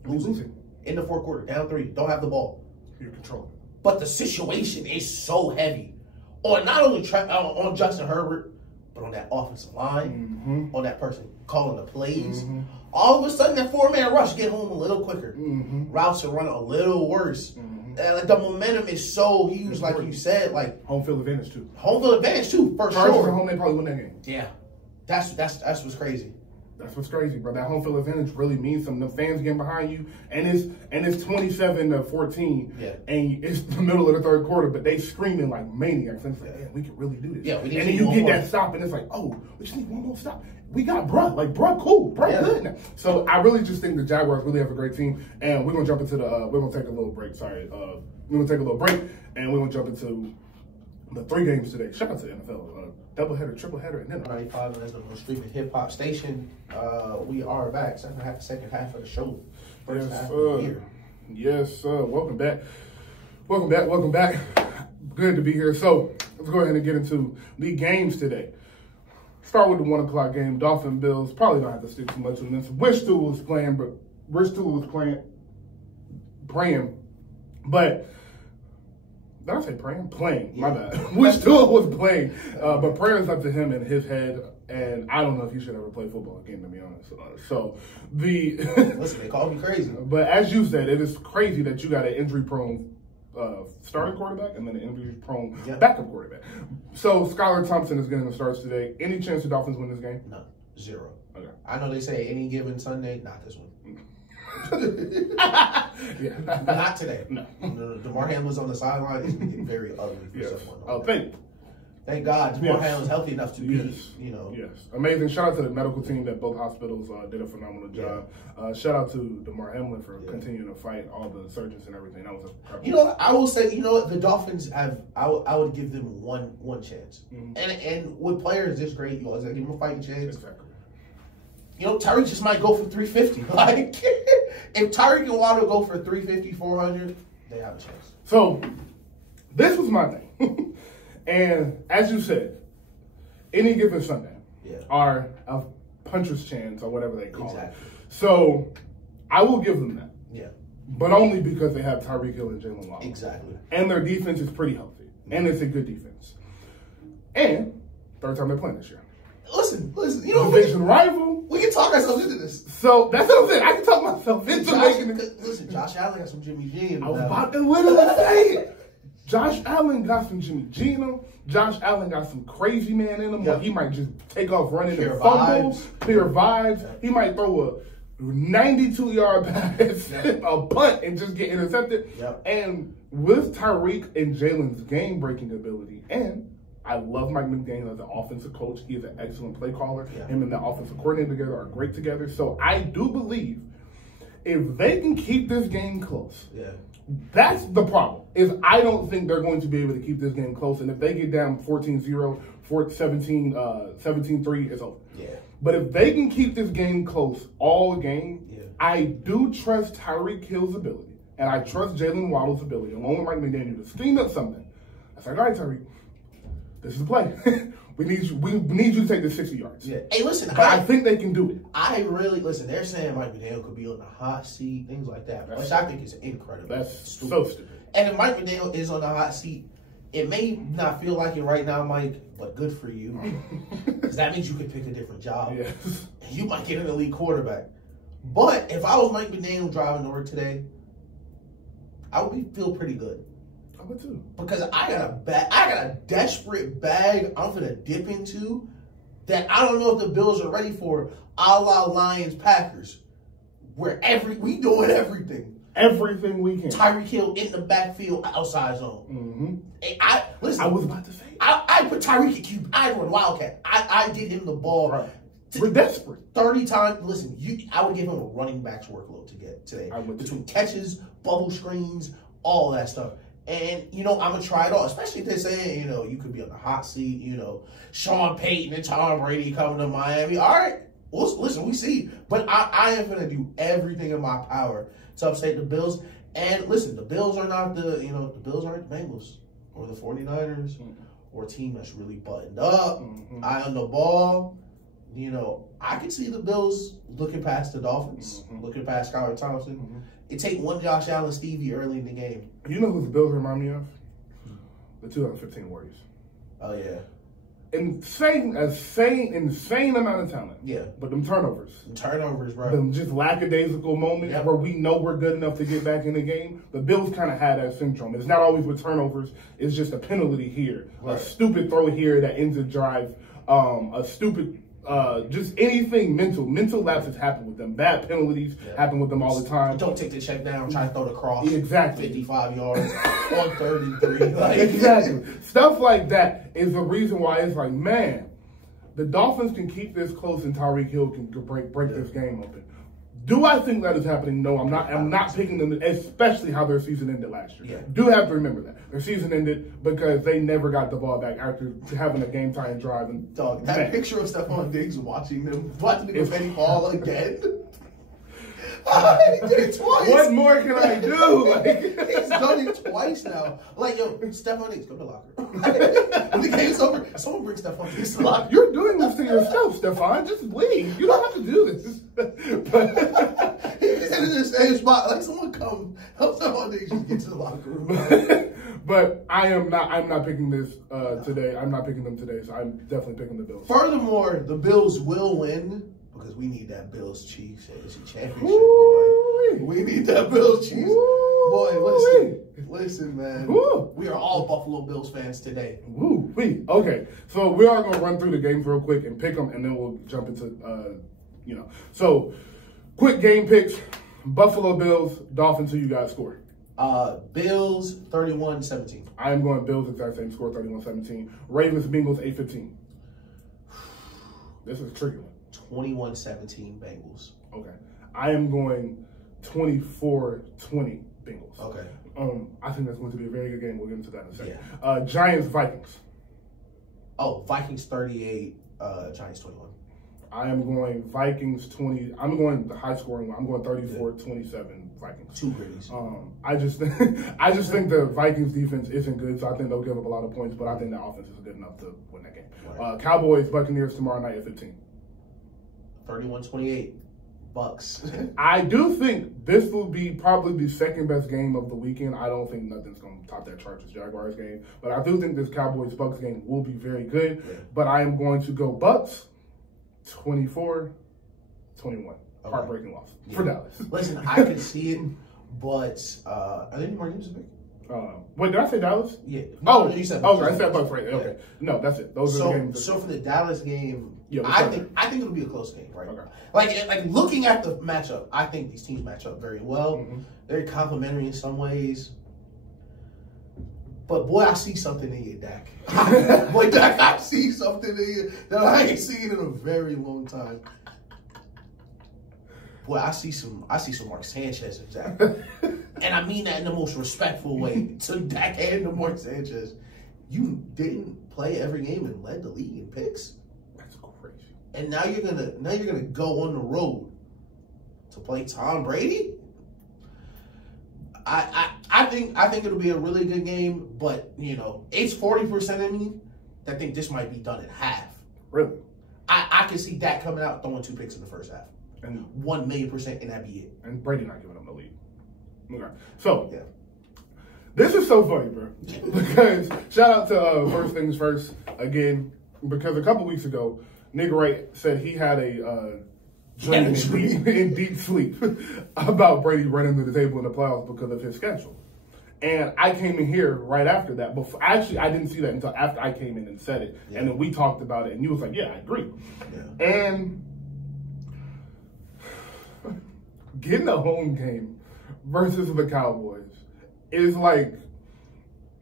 losing in the 4th quarter, down 3, don't have the ball. You're controlling. But the situation is so heavy on not only on Justin Herbert, but on that offensive line, on that person calling the plays. All of a sudden, that 4-man rush get home a little quicker. Routes are running a little worse. And the momentum is so huge, like you said. Like home field advantage too. Home field advantage too, for Chargers sure. at home, they probably win that game. Yeah. That's what's crazy. That's what's crazy, bro. That home field advantage really means something. The fans getting behind you, and it's 27-14, and it's the middle of the third quarter, but they screaming like maniacs. And it's like, man, we can really do this. Yeah, we need and then you get that stop, and it's like, oh, we just need one more stop. We got bruh, like bruh, cool, bruh, good now. So I really just think the Jaguars really have a great team, and we're gonna jump into we're gonna take a little break. Sorry, we're gonna take a little break, and we're gonna jump into the 3 games today. Shout out to the NFL. Double header, triple header, and then 95 minutes of streaming hip hop station. We are back. Second half of the show. First half of the year. Yes, sir. Welcome back. Welcome back. Good to be here. So let's go ahead and get into the games today. Start with the 1 o'clock game. Dolphin Bills. Probably don't have to stick too much on this. Wish Tool was playing, but. Did I say praying? Playing. My bad. Wish Tua was playing. But prayers up to him in his head. And I don't know if he should ever play football again, to be honest. Listen, they call me crazy. But as you said, it is crazy that you got an injury-prone starting quarterback and then an injury-prone backup quarterback. So Skylar Thompson is getting the starts today. Any chance the Dolphins win this game? No. 0. Okay. I know they say any given Sunday, not this one. Not today. No. DeMar Hamlin's on the sideline. It's getting very ugly for someone. Oh, thank God DeMar Hamlin's healthy enough to be, Yes. Amazing. Shout out to the medical team at both hospitals. Did a phenomenal job. Shout out to DeMar Hamlin for continuing to fight all the surgeons and everything. That was I will say, the Dolphins have. I would give them one chance. Mm-hmm. And with players this great, you always gotta give them a fighting chance. Exactly. Tyreek just might go for 350. Like, if Tyreek and Waddle go for 350, 400, they have a chance. So, this was my thing. And as you said, any given Sunday are a puncher's chance or whatever they call it. So, I will give them that. Yeah. But only because they have Tyreek Hill and Jalen Waddle. Exactly. And their defense is pretty healthy. And it's a good defense. And third time they're playing this year. Listen. Division rival. We can talk ourselves into this. So that's what I'm saying. I can talk myself into making it. Listen, Josh Allen got some Jimmy G. I was about to literally say it. Josh Allen got some Jimmy G in him. Josh Allen got some crazy man in him. Yep. He might just take off running and fumble. Pure vibes. Yep. He might throw a 92-yard pass, a punt, and just get intercepted. Yep. And with Tyreek and Jalen's game-breaking ability, and I love Mike McDaniel as an offensive coach. He is an excellent play caller. Yeah. Him and the offensive coordinator together are great together. So I do believe if they can keep this game close, that's the problem. Is I don't think they're going to be able to keep this game close. And if they get down 14-0, 17-3, it's over. Yeah. But if they can keep this game close all game, I do trust Tyreek Hill's ability. And I trust Jalen Waddle's ability, along with Mike McDaniel, to scheme up something. I was like, all right, Tyreek. This is the play. we need you to take the 60 yards. Yeah. Hey, listen. But I think they can do it. Listen, they're saying Mike McDaniel could be on the hot seat, things like that. Which I think is incredible. That's so stupid. And if Mike McDaniel is on the hot seat, it may not feel like it right now, Mike, but good for you. Because that means you could pick a different job. Yes. And you might get an elite quarterback. But if I was Mike McDaniel driving to work today, I would feel pretty good. Too. Because I got a desperate bag I'm gonna dip into that I don't know if the Bills are ready for, a la Lions Packers, where we doing everything. Everything we can. Tyreek Hill in the backfield, outside zone. Mm-hmm. Listen. I was about to say. I put Tyreek at QB. I run Wildcat. I get him the ball. Right. We're desperate. 30 times. Listen, I would give him a running back's workload to get today. Between catches, bubble screens, all that stuff. And, I'm going to try it all, especially if they're saying, you could be on the hot seat, Sean Payton and Tom Brady coming to Miami. All right, listen, we see. But I am going to do everything in my power to upset the Bills. And listen, the Bills are not the Bills aren't the Bengals or the 49ers or a team that's really buttoned up, eye on the ball. I can see the Bills looking past the Dolphins, looking past Skylar Thompson. It take one Josh Allen Stevie early in the game. You know who the Bills remind me of? The 2015 Warriors. Oh, yeah. Insane amount of talent. Yeah. But them turnovers. Bro. Them just lackadaisical moments where we know we're good enough to get back in the game. The Bills kind of had that syndrome. It's not always with turnovers. It's just a penalty here. Right. A stupid throw here that ends a drive. A stupid just anything mental lapses happen with them. Bad penalties happen with them all the time. Don't take the check down, try to throw the cross. Exactly. 55 yards, 133. Like. Exactly. Stuff like that is the reason why it's like, man, the Dolphins can keep this close and Tyreek Hill can break this game open. Do I think that is happening? No, I'm not. I'm not picking them, especially how their season ended last year. Yeah. Do have to remember that. Their season ended because they never got the ball back after having a game-tying drive. And dog, that picture of Stephon Diggs watching the confetti fall again. He did it twice. What more can I do? Like, he's done it twice now. Like, yo, Stephon Diggs, go to the locker. When the game's over, someone bring Stephon Diggs to the locker. You're doing this to yourself, Stephon. Just leave. You don't have to do this. But he's in the same spot. Like, someone come help Stephon Diggs just get to the locker room. But I'm not picking this today. I'm not picking them today. So I'm definitely picking the Bills. Furthermore, the Bills will win. Because we need that Bills Chiefs championship, boy. We need that Bills Chiefs. Boy, listen, man. Woo. We are all Buffalo Bills fans today. Woo-wee. Okay, so we are going to run through the games real quick and pick them, and then we'll jump into, So, quick game picks. Buffalo Bills, Dolphins, who you guys score? Bills, 31-17. I am going Bills, exact same score, 31-17. Ravens, Bengals, 8-15. This is a tricky one. 21-17 Bengals. Okay. I am going 24-20 Bengals. Okay. I think that's going to be a very good game. We'll get into that in a second. Yeah. Giants, Vikings. Oh, Vikings 38, Giants 21. I am going Vikings 20. I'm going the high scoring one. I'm going 34-27 Vikings. Two gritties. I just think the Vikings defense isn't good, so I think they'll give up a lot of points, but I think the offense is good enough to win that game. Right. Cowboys, Buccaneers tomorrow night at 15. 31-28 Bucks. I do think this will be probably the second best game of the weekend. I don't think nothing's going to top that Chargers-Jaguars game. But I do think this Cowboys-Bucks game will be very good. Yeah. But I am going to go Bucks 24-21. Okay. Heartbreaking loss for Dallas. Listen, I can see it, but are there any more games to pick? Wait, did I say Dallas? Yeah. No, you said Bucks. I said Bucks, right? Okay. Yeah. No, that's it. Those are the games. So for the Dallas game, yeah, I think it'll be a close game, right? Okay. Like looking at the matchup, I think these teams match up very well. Mm-hmm. Very complementary in some ways. But boy, I see something in you, Dak. Boy, Dak, I see something in you that I ain't seen in a very long time. Boy, I see some Mark Sanchez in Dak. And I mean that in the most respectful way to Dak and to Mark Sanchez. You didn't play every game and led the league in picks. That's crazy. And now you're gonna go on the road to play Tom Brady. I think it'll be a really good game, but it's 40% of me that think this might be done in half. Really? I can see Dak coming out throwing 2 picks in the first half. And 1,000,000%, and that'd be it. And Brady not giving them the lead. Okay. So, yeah. This is so funny, bro. Because, shout out to First Things First, again, because a couple weeks ago, Nigga Wright said he had a dream in deep sleep about Brady running to the table in the playoffs because of his schedule. And I came in here right after that. Actually, I didn't see that until after I came in and said it. Yeah. And then we talked about it, and you was like, yeah, I agree. Yeah. And getting a home game versus the Cowboys is like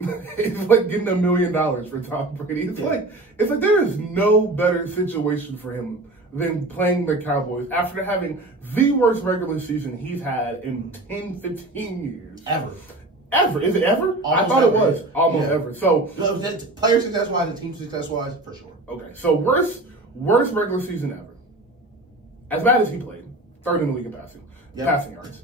getting $1 million for Tom Brady. It's like there is no better situation for him than playing the Cowboys after having the worst regular season he's had in 10, 15 years. Ever. Is it ever? Almost I thought ever. It was. Almost ever. So player success-wise and team success-wise, for sure. Okay. So worst regular season ever. As bad as he played. Third in the league in passing. Yep. Passing yards.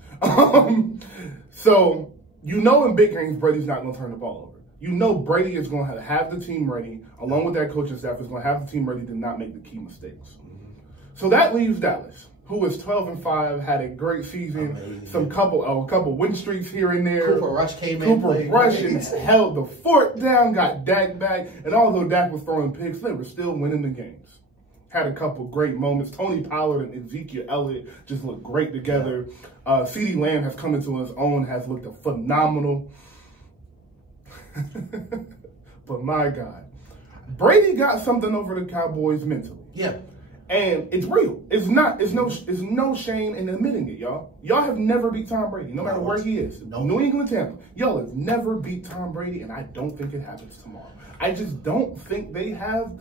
So, in big games, Brady's not going to turn the ball over. Brady is going to have the team ready, along with that coaching staff, is going to have the team ready to not make the key mistakes. Mm-hmm. So that leaves Dallas, who was 12-5, had a great season, a couple win streaks here and there. Cooper Rush came in. Cooper Rush and held the fort down, got Dak back, and although Dak was throwing picks, they were still winning the games. Had a couple great moments. Tony Pollard and Ezekiel Elliott just looked great together. CeeDee Lamb has come into his own, has looked phenomenal. But my God, Brady got something over the Cowboys mentally. Yeah. And it's real. It's no shame in admitting it, y'all. Y'all have never beat Tom Brady, no matter where he is. No. New England, Tampa. Y'all have never beat Tom Brady, and I don't think it happens tomorrow. I just don't think they have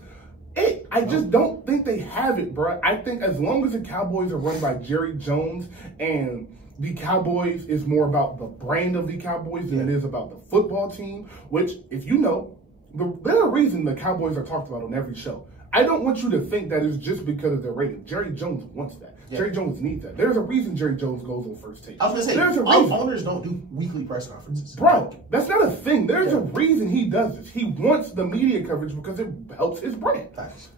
it. I just don't think they have it, bro. I think as long as the Cowboys are run by Jerry Jones and the Cowboys is more about the brand of the Cowboys than it is about the football team, which, if you know, there's a reason the Cowboys are talked about on every show. I don't want you to think that it's just because of their rating. Jerry Jones wants that. Yeah. Jerry Jones needs that. There's a reason Jerry Jones goes on First Take. I was going to say, there's a reason. Owners don't do weekly press conferences. Bro, that's not a thing. There's a reason he does this. He wants the media coverage because it helps his brand. Thanks.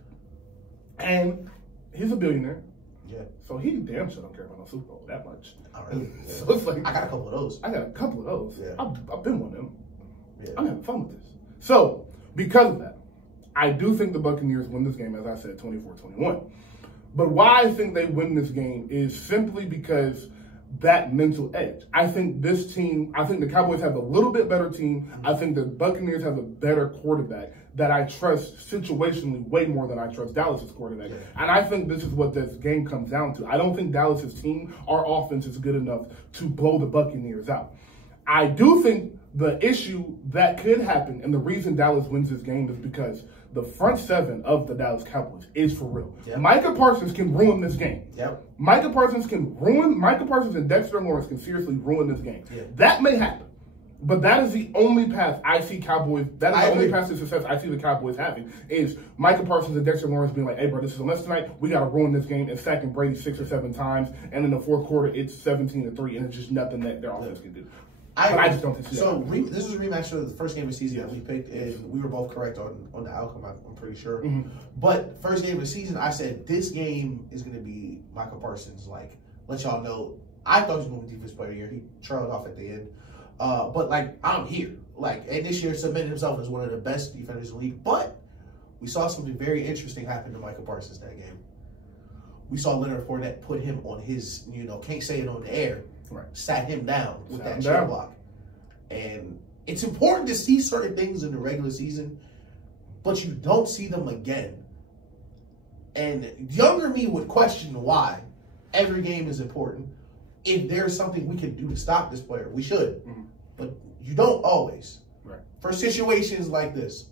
And he's a billionaire. Yeah. So he damn sure don't care about no Super Bowl that much. Oh, really? Yeah. So it's like, I got a couple of those. Yeah. I've been one of them. Yeah. I'm having fun with this. So, because of that, I do think the Buccaneers win this game, as I said, 24-21. But why I think they win this game is simply because that mental edge. I think the Cowboys have a little bit better team. I think the Buccaneers have a better quarterback that I trust situationally way more than I trust Dallas's quarterback. And I think this is what this game comes down to. I don't think Dallas's team, our offense, is good enough to blow the Buccaneers out. I do think the issue that could happen, and the reason Dallas wins this game, is because the front seven of the Dallas Cowboys is for real. Yep. Micah Parsons can ruin this game. Yep. Micah Parsons and Dexter Lawrence can seriously ruin this game. Yep. That may happen. But that is the only path I see Cowboys, that is the only path to success I see the Cowboys having, is Micah Parsons and Dexter Lawrence being like, hey, bro, this is a mess tonight. We got to ruin this game, and sacking Brady 6 or 7 times. And in the fourth quarter, it's 17-3, and it's just nothing that their offense can do. I just don't think so. This was a rematch of the first game of the season that we picked, and we were both correct on the outcome, I'm pretty sure. Mm-hmm. But first game of the season, I said this game is going to be Michael Parsons. Like, let y'all know, I thought he was going to be defensive player of the year. He trailed off at the end. But, like, I'm here. Like, and this year cemented himself as one of the best defenders in the league. But we saw something very interesting happen to Michael Parsons that game. We saw Leonard Fournette put him on his, can't say it on the air. Right. Sat him down with that chair block. And it's important to see certain things in the regular season, but you don't see them again. And younger me would question why every game is important. If there's something we can do to stop this player, we should. Mm-hmm. But you don't always. Right. For situations like this.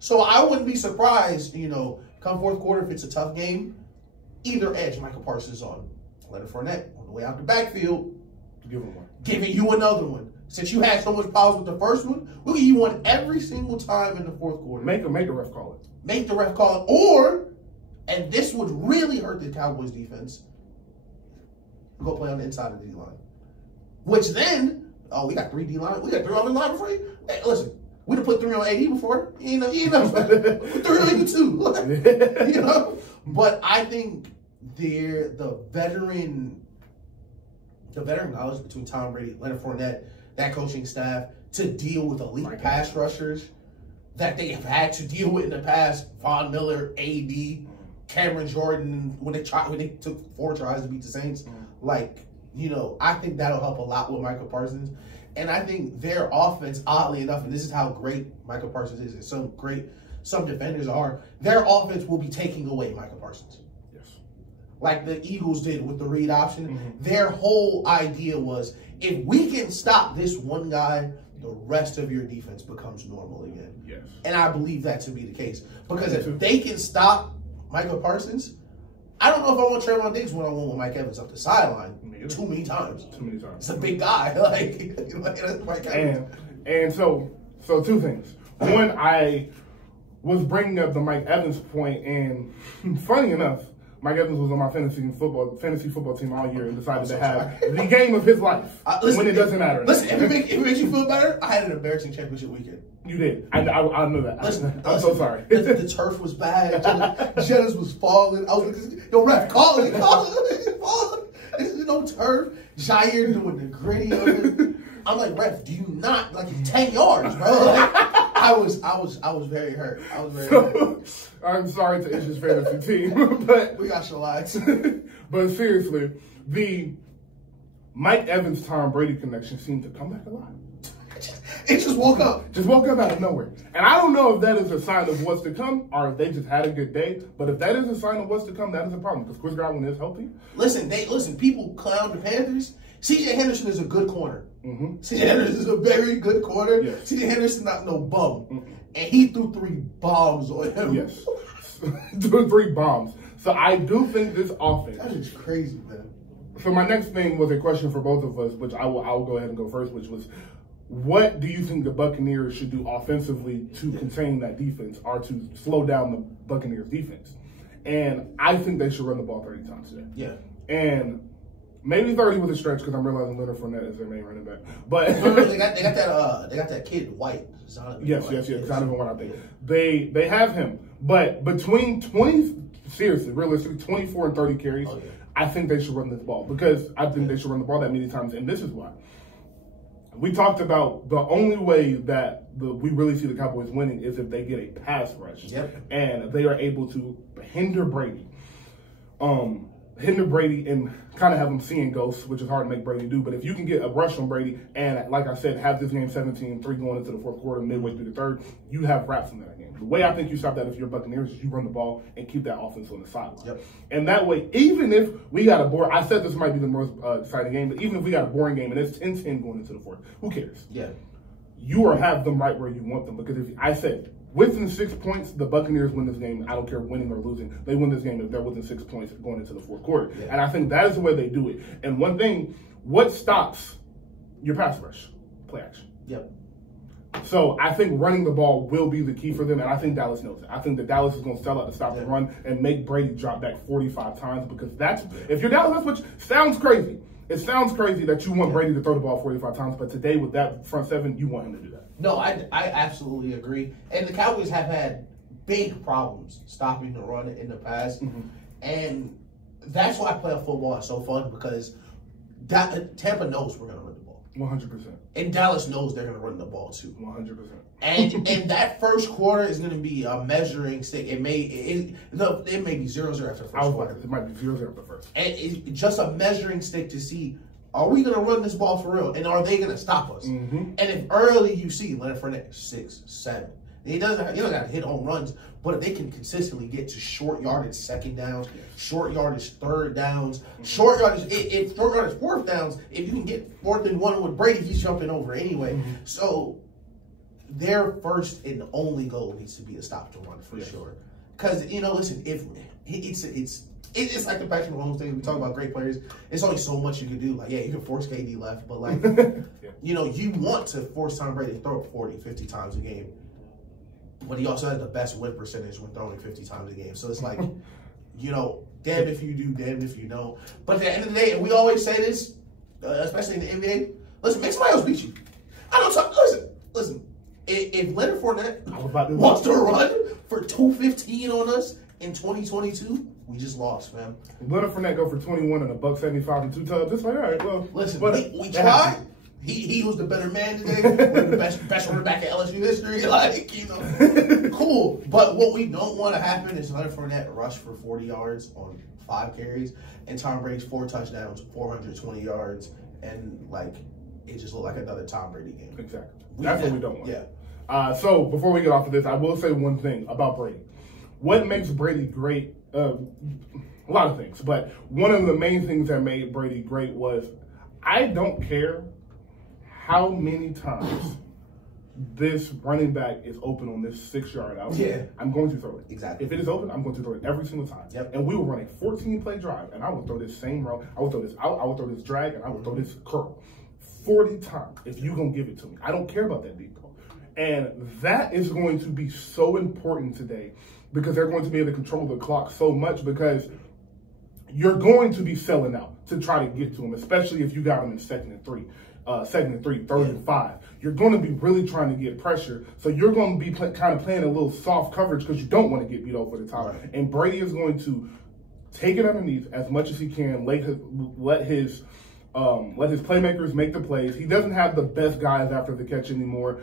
So I wouldn't be surprised, come fourth quarter, if it's a tough game, either edge Michael Parsons on Leonard Fournette on the way out the backfield. Give him one. Giving you another one. Since you had so much problems with the first one, we'll give you one every single time in the fourth quarter. Make the ref call it. Make the ref call it. Or, and this would really hurt the Cowboys defense, go play on the inside of the D-line. Which then, we got 3 D-line. We got 3 on the line before you. Hey, listen, we done put 3 on AD before. You know 3 on you too. But I think the veteran knowledge between Tom Brady, Leonard Fournette, that coaching staff, to deal with elite pass rushers that they have had to deal with in the past. Von Miller, AD, Cameron Jordan, when they took 4 tries to beat the Saints. I think that'll help a lot with Michael Parsons. And I think their offense, oddly enough, and this is how great Michael Parsons is, and some defenders are, their offense will be taking away Michael Parsons. Like the Eagles did with the read option. Mm-hmm. Their whole idea was, if we can stop this one guy, the rest of your defense becomes normal again. Yes. And I believe that to be the case. Because if they can stop Michael Parsons, I don't know if I want Trayvon Diggs one-on-one with Mike Evans up the sideline too many times. It's a big guy. That's Mike Evans. And so 2 things. One, I was bringing up the Mike Evans point, and funny enough, Mike Evans was on my fantasy football team all year and decided to have the game of his life when it doesn't matter. Listen, if it makes you feel better, I had an embarrassing championship weekend. You did. I know that. Listen, I'm so sorry. The turf was bad. Jennings was falling. I was like, yo, ref, call it. This is no turf. Jair doing the gritty of it. I'm like, ref, do you not, 10 yards, bro? I was very hurt. Hurt. I'm sorry to Ish's fantasy team, but we got your lives. But seriously, the Mike Evans Tom Brady connection seemed to come back a lot. It just woke up. Just woke up out of nowhere. And I don't know if that is a sign of what's to come or if they just had a good day. But if that is a sign of what's to come, that is a problem. Because Chris Godwin is healthy. Listen, people clown the Panthers. C.J. Henderson is a good corner. C.J. Henderson is a very good corner. Yes. C.J. Henderson not no bum. And he threw 3 bombs on him. Yes. 3 bombs. So I do think this offense. That is crazy, man. So my next thing was a question for both of us, which I will go ahead and go first, which was, what do you think the Buccaneers should do offensively to contain that defense or to slow down the Buccaneers defense? And I think they should run the ball 30 times today. Yeah. And maybe 30 was a stretch because I'm realizing Leonard Fournette is their main running back. But they got that kid White. Yes, Zonovan White, I think. They have him. But between realistically, 24 and 30 carries, I think they should run this ball because I think they should run the ball that many times. And this is why. We talked about the only way that we really see the Cowboys winning is if they get a pass rush. Yep. And they are able to hinder Brady. And kind of have him seeing ghosts, which is hard to make Brady do. But if you can get a rush on Brady and, like I said, have this game 17-3 going into the fourth quarter, midway through the third, you have wraps in that game. The way I think you stop that if you're Buccaneers is you run the ball and keep that offense on the sideline. Yep. And that way, even if we got a boring, I said this might be the most exciting game, but even if we got a boring game and it's 10-10 going into the fourth, who cares? Yeah. You have them right where you want them because I said within 6 points, the Buccaneers win this game. I don't care winning or losing. They win this game if they're within 6 points going into the fourth quarter. Yeah. And I think that is the way they do it. And one thing, what stops your pass rush? Play action. Yep. So I think running the ball will be the key for them, and I think Dallas knows it. I think that Dallas is going to sell out to stop the run and make Brady drop back 45 times because if you're Dallas, which sounds crazy. It sounds crazy that you want Brady to throw the ball 45 times, but today with that front seven, you want him to do that. No, I absolutely agree. And the Cowboys have had big problems stopping the run in the past. And that's why playoff football is so fun because Tampa knows we're going to run the ball. 100%. And Dallas knows they're going to run the ball too. 100%. And that first quarter is going to be a measuring stick. It may be 0-0 after the first quarter. It might be 0-0 after the first. And it's just a measuring stick to see, are we going to run this ball for real? And are they going to stop us? And if early you see Leonard Fournette 6, 7, he don't got to hit home runs, but if they can consistently get to short yardage second downs, short yardage third downs, short yardage fourth downs, if you can get 4th and 1 with Brady, he's jumping over anyway. So their first and only goal needs to be a stop to run for sure. Because listen, if it's like the Patrick Mahomes thing. We talk about great players. It's only so much you can do. Like, you can force KD left, but like, you want to force Tom Brady to throw it 40, 50 times a game. But he also has the best win percentage when throwing 50 times a game. So it's like, damn if you do, damn if you don't. But at the end of the day, and we always say this, especially in the NBA, listen, make somebody else beat you. I don't talk. Listen. If Leonard Fournette wants to run for 215 on us in 2022, we just lost, man. If Leonard Fournette go for 21 and a $175 and 2 tubs, it's like, all right, well. Listen, we tried. He was the better man today. We're the best running back in LSU history. Cool. But what we don't want to happen is Leonard Fournette rush for 40 yards on 5 carries, and Tom Brady's 4 touchdowns, 420 yards, and it just looked like another Tom Brady game. Exactly. That's what we don't want. Yeah. So before we get off of this, I will say one thing about Brady. What makes Brady great? A lot of things, but one of the main things that made Brady great was I don't care how many times this running back is open on this 6-yard out. Yeah. I'm going to throw it. Exactly. If it is open, I'm going to throw it every single time. Yep. And we will run a 14-play drive, and I will throw this same route. I will throw this out. I will throw this drag, and I will throw this curl 40 times if you're going to give it to me. I don't care about that deep ball. And that is going to be so important today because they're going to be able to control the clock so much because you're going to be selling out to try to get to them, especially if you got them in 2nd and 3. 2nd and 3, 3rd and 5. You're going to be really trying to get pressure. So you're going to be kind of playing a little soft coverage because you don't want to get beat over the top. Right. And Brady is going to take it underneath as much as he can, let his playmakers make the plays. He doesn't have the best guys after the catch anymore.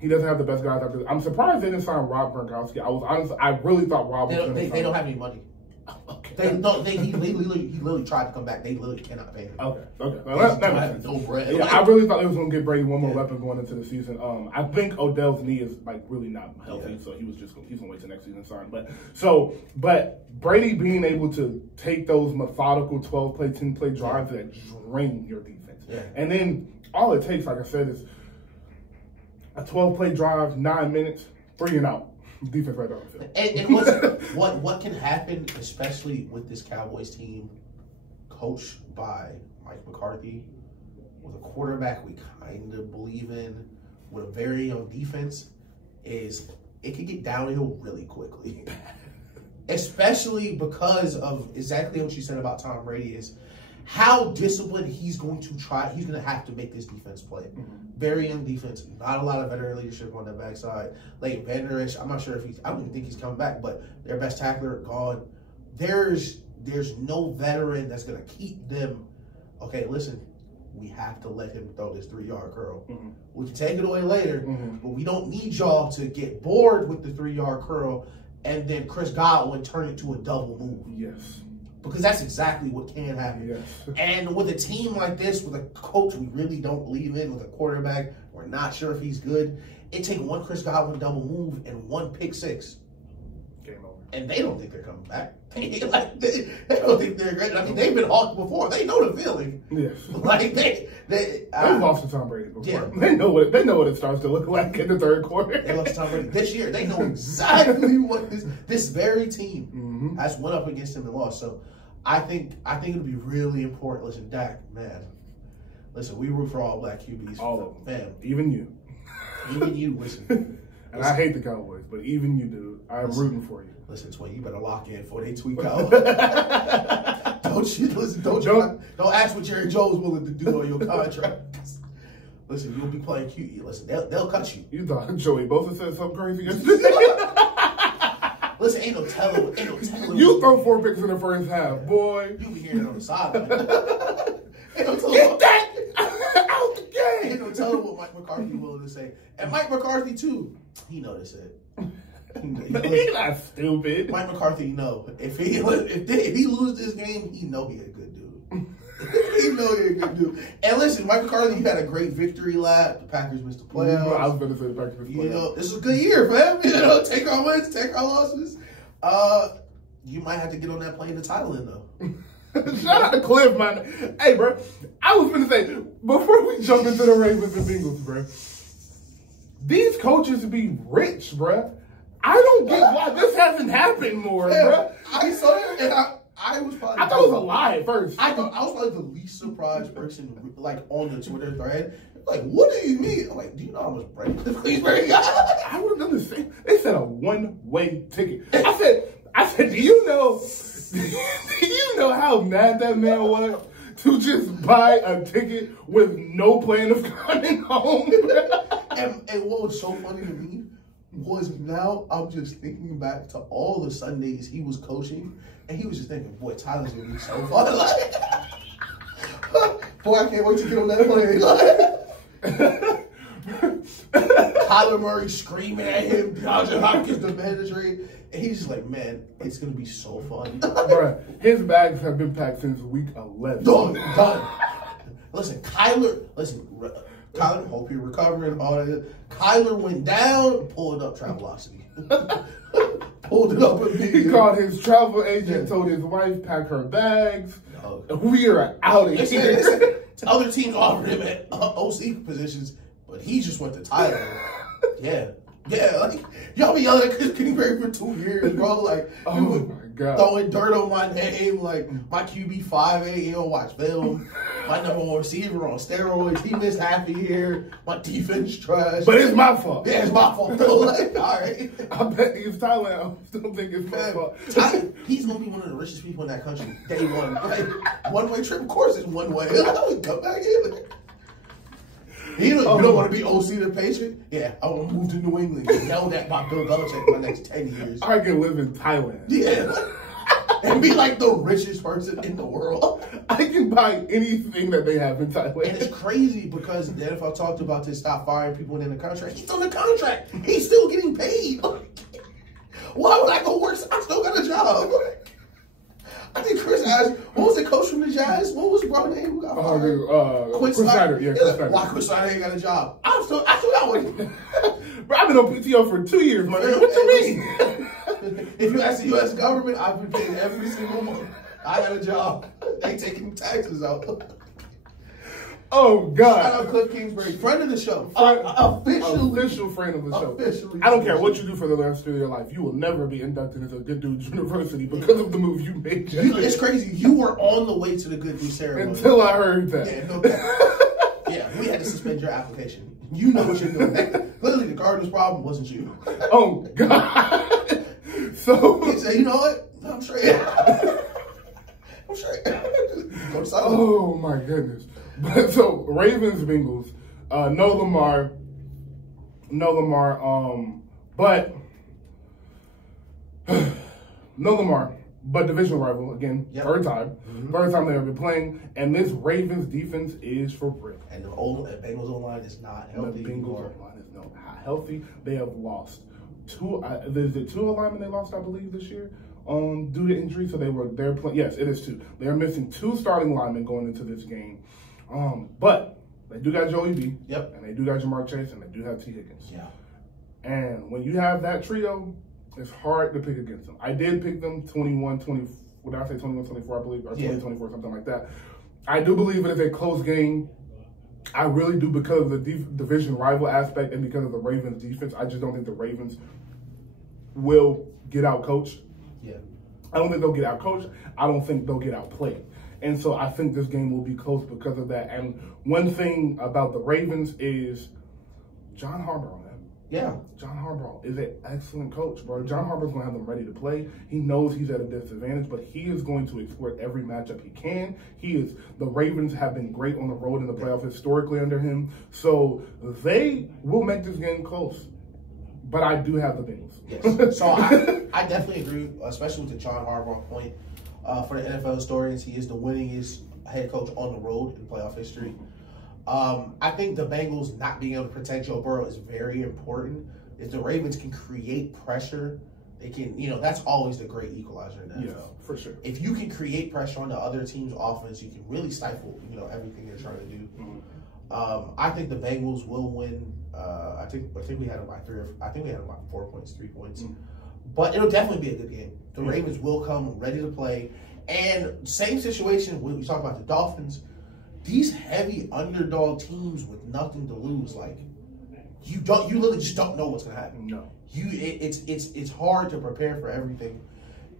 He doesn't have the best guys after. I'm surprised they didn't sign Rob Gronkowski. I really thought Rob was going to sign. They don't have any money. Okay. He literally tried to come back. They literally cannot pay him. Okay. Well, that makes sense. No bread. Yeah, I really thought they was gonna get Brady one more weapon going into the season. I think Odell's knee is like really not healthy, so he's gonna wait till next season. Sorry, but Brady being able to take those methodical 12-play, 10-play drives that drain your defense, and then all it takes, like I said, is a 12-play drive, 9 minutes, 3 and out. Defense right down the field. And what can happen, especially with this Cowboys team, coached by Mike McCarthy, with a quarterback we kind of believe in, with a very young defense, is it could get downhill really quickly. Especially because of exactly what you said about Tom Brady is how disciplined he's going to have to make this defense play. Very young defense, not a lot of veteran leadership on the backside. Like Van Der Esch, I'm not sure if I don't even think he's coming back, but their best tackler gone. There's no veteran that's going to keep them. Okay, listen, we have to let him throw this 3-yard curl. We can take it away later, but we don't need y'all to get bored with the 3-yard curl and then Chris Godwin turn it to a double move. Yes. Because that's exactly what can happen. Yes. And with a team like this, with a coach we really don't believe in, with a quarterback we're not sure if he's good, it takes one Chris Godwin double move and one pick six. Game over. And they don't think they're coming back. They don't think they're great. I mean, they've been hawked before. They know the feeling. Yes. Like they've lost to Tom Brady before. Yeah. They know what it starts to look like in the third quarter. They lost to Tom Brady this year. They know exactly what this very team has went up against him and lost. So I think it'll be really important. Listen, Dak, man. Listen, we root for all black QBs. All of them. Fam. Even you. Even you, listen. And I hate the Cowboys, but even you, dude. I'm rooting for you. Listen, Twin, you better lock in before they tweak out. Don't ask what Jerry Jones willing to do on your contract. Listen, you'll be playing QE. Listen, they'll cut you. You thought Joey Bosa said something crazy yesterday? Listen, ain't no telling. You throw 4 picks in the first half, boy. You be hearing it on the sideline. Get that out the game. Ain't no telling what Mike McCarthy willing to say. And Mike McCarthy, too, he know this it. He's not stupid. Mike McCarthy, if he lose this game, he know he a good dude. He know he a good dude. And listen, Mike McCarthy, you had a great victory lap. The Packers missed the playoffs. I was going to say the Packers missed the playoffs. This is a good year, fam. Take our wins, take our losses. You might have to get on that plane to Thailand, though. Shout out to Cliff, man. Hey, bro, I was going to say, before we jump into the Ravens and Bengals, bro, these coaches be rich, bro. I don't get why this hasn't happened more, bro. I saw it, and I was probably... I thought it was a lie at first. I was probably the least surprised person, like, on the Twitter thread. Like, what do you mean? I'm like, do you know how much bread the Queensbury got? I would have done the same. They said a one-way ticket. I said, do you know how mad that man was to just buy a ticket with no plan of coming home? And what was so funny to me was now I'm just thinking back to all the Sundays he was coaching, and he was just thinking, boy, Tyler's going to be so fun. Like, boy, I can't wait to get on that plane. Kyler Murray screaming at him, DeAndre Hopkins the mandatory, and he's just like, man, it's going to be so fun. Bruh, his bags have been packed since week 11. Done. Kyler, hope you're recovering. All that. Kyler went down, pulled up Travelocity. Pulled it up immediately. He called his travel agent, told his wife, pack her bags. No. We are out of here. Other teams offered him at OC positions, but he just went to Thailand. Yeah, like, y'all be yelling at Chris Kingsbury for 2 years, bro. Like, oh my God. Throwing dirt on my name, like, my QB 5'8", he don't watch film. My number 1 receiver on steroids, he missed half a year. My defense trash. But it's my fault. Yeah, it's my fault, though. Like, all right. I bet he's Thailand. I don't think it's my fault. He's going to be one of the richest people in that country, day one. Like, one-way trip, of course, is one way. Come back in. You don't want to be OC the Patriot? Yeah, I want to move to New England and yelled at by Bill Belichick for the next 10 years. I can live in Thailand. Yeah. And be like the richest person in the world. I can buy anything that they have in Thailand. And it's crazy because the NFL talked about this, stop firing people in the contract. He's on the contract. He's still getting paid. Why would I go work? I still got a job. I think Chris asked, what was the coach from the Jazz? What was the brother name who got fired? Chris Snyder. Yeah, Chris Snyder. Why Chris Snyder ain't got a job? I still got one. Bro, I've been on PTO for 2 years, man. What you mean? If you ask the U.S. government, I've been paid every single month. I got a job. They taking taxes out. Oh, God. Shout out Cliff Kingsbury, friend of the show. Official friend of the show. Officially. I don't care what you do for the rest of your life. You will never be inducted into Good Dudes University because of the move you made. It's crazy. You were on the way to the Good Dudes ceremony. Until I heard that. Yeah, no doubt. Yeah, we had to suspend your application. You know what you're doing. Literally, the Cardinals' problem wasn't you. Oh, God. So. He said, you know what? No, I'm straight. I'm straight. Go to South. Oh, my goodness. But so Ravens, Bengals, no Lamar, but no Lamar, but divisional rival again, third time they've been playing, and this Ravens defense is for real. And the Bengals O-line is not healthy. The Bengals O-line is not healthy. They have lost two. Is it two alignment they lost, I believe, this year? Due to injury, so they're playing. Yes, it is two. They are missing two starting linemen going into this game. But they do got Joey B. Yep. And they do got Jamar Chase, and they do have T. Higgins. Yeah. And when you have that trio, it's hard to pick against them. I did pick them 21-20. What did I say? 21-24, I believe, or 20-24, something like that. I do believe it is a close game. I really do, because of the division rival aspect and because of the Ravens' defense. I just don't think the Ravens will get out coached. Yeah. I don't think they'll get out coached. I don't think they'll get outplayed. And so I think this game will be close because of that. And one thing about the Ravens is John Harbaugh, man. Yeah. John Harbaugh is an excellent coach, bro. John Harbaugh's going to have them ready to play. He knows he's at a disadvantage, but he is going to exploit every matchup he can. The Ravens have been great on the road in the playoffs historically under him. So they will make this game close. But I do have the Bengals. Yes. So I definitely agree, especially with the John Harbaugh point. For the NFL historians, he is the winningest head coach on the road in playoff history. I think the Bengals not being able to protect Joe Burrow is very important. If the Ravens can create pressure, they can, that's always the great equalizer in the NFL. Yeah, for sure. If you can create pressure on the other team's offense, you can really stifle, everything they're trying to do. Mm-hmm. I think the Bengals will win. I think we had them by 4 points, 3 points. Mm-hmm. But it'll definitely be a good game. The Ravens will come ready to play. And same situation when we talk about the Dolphins. These heavy underdog teams with nothing to lose, like you literally just don't know what's gonna happen. No. It's hard to prepare for everything.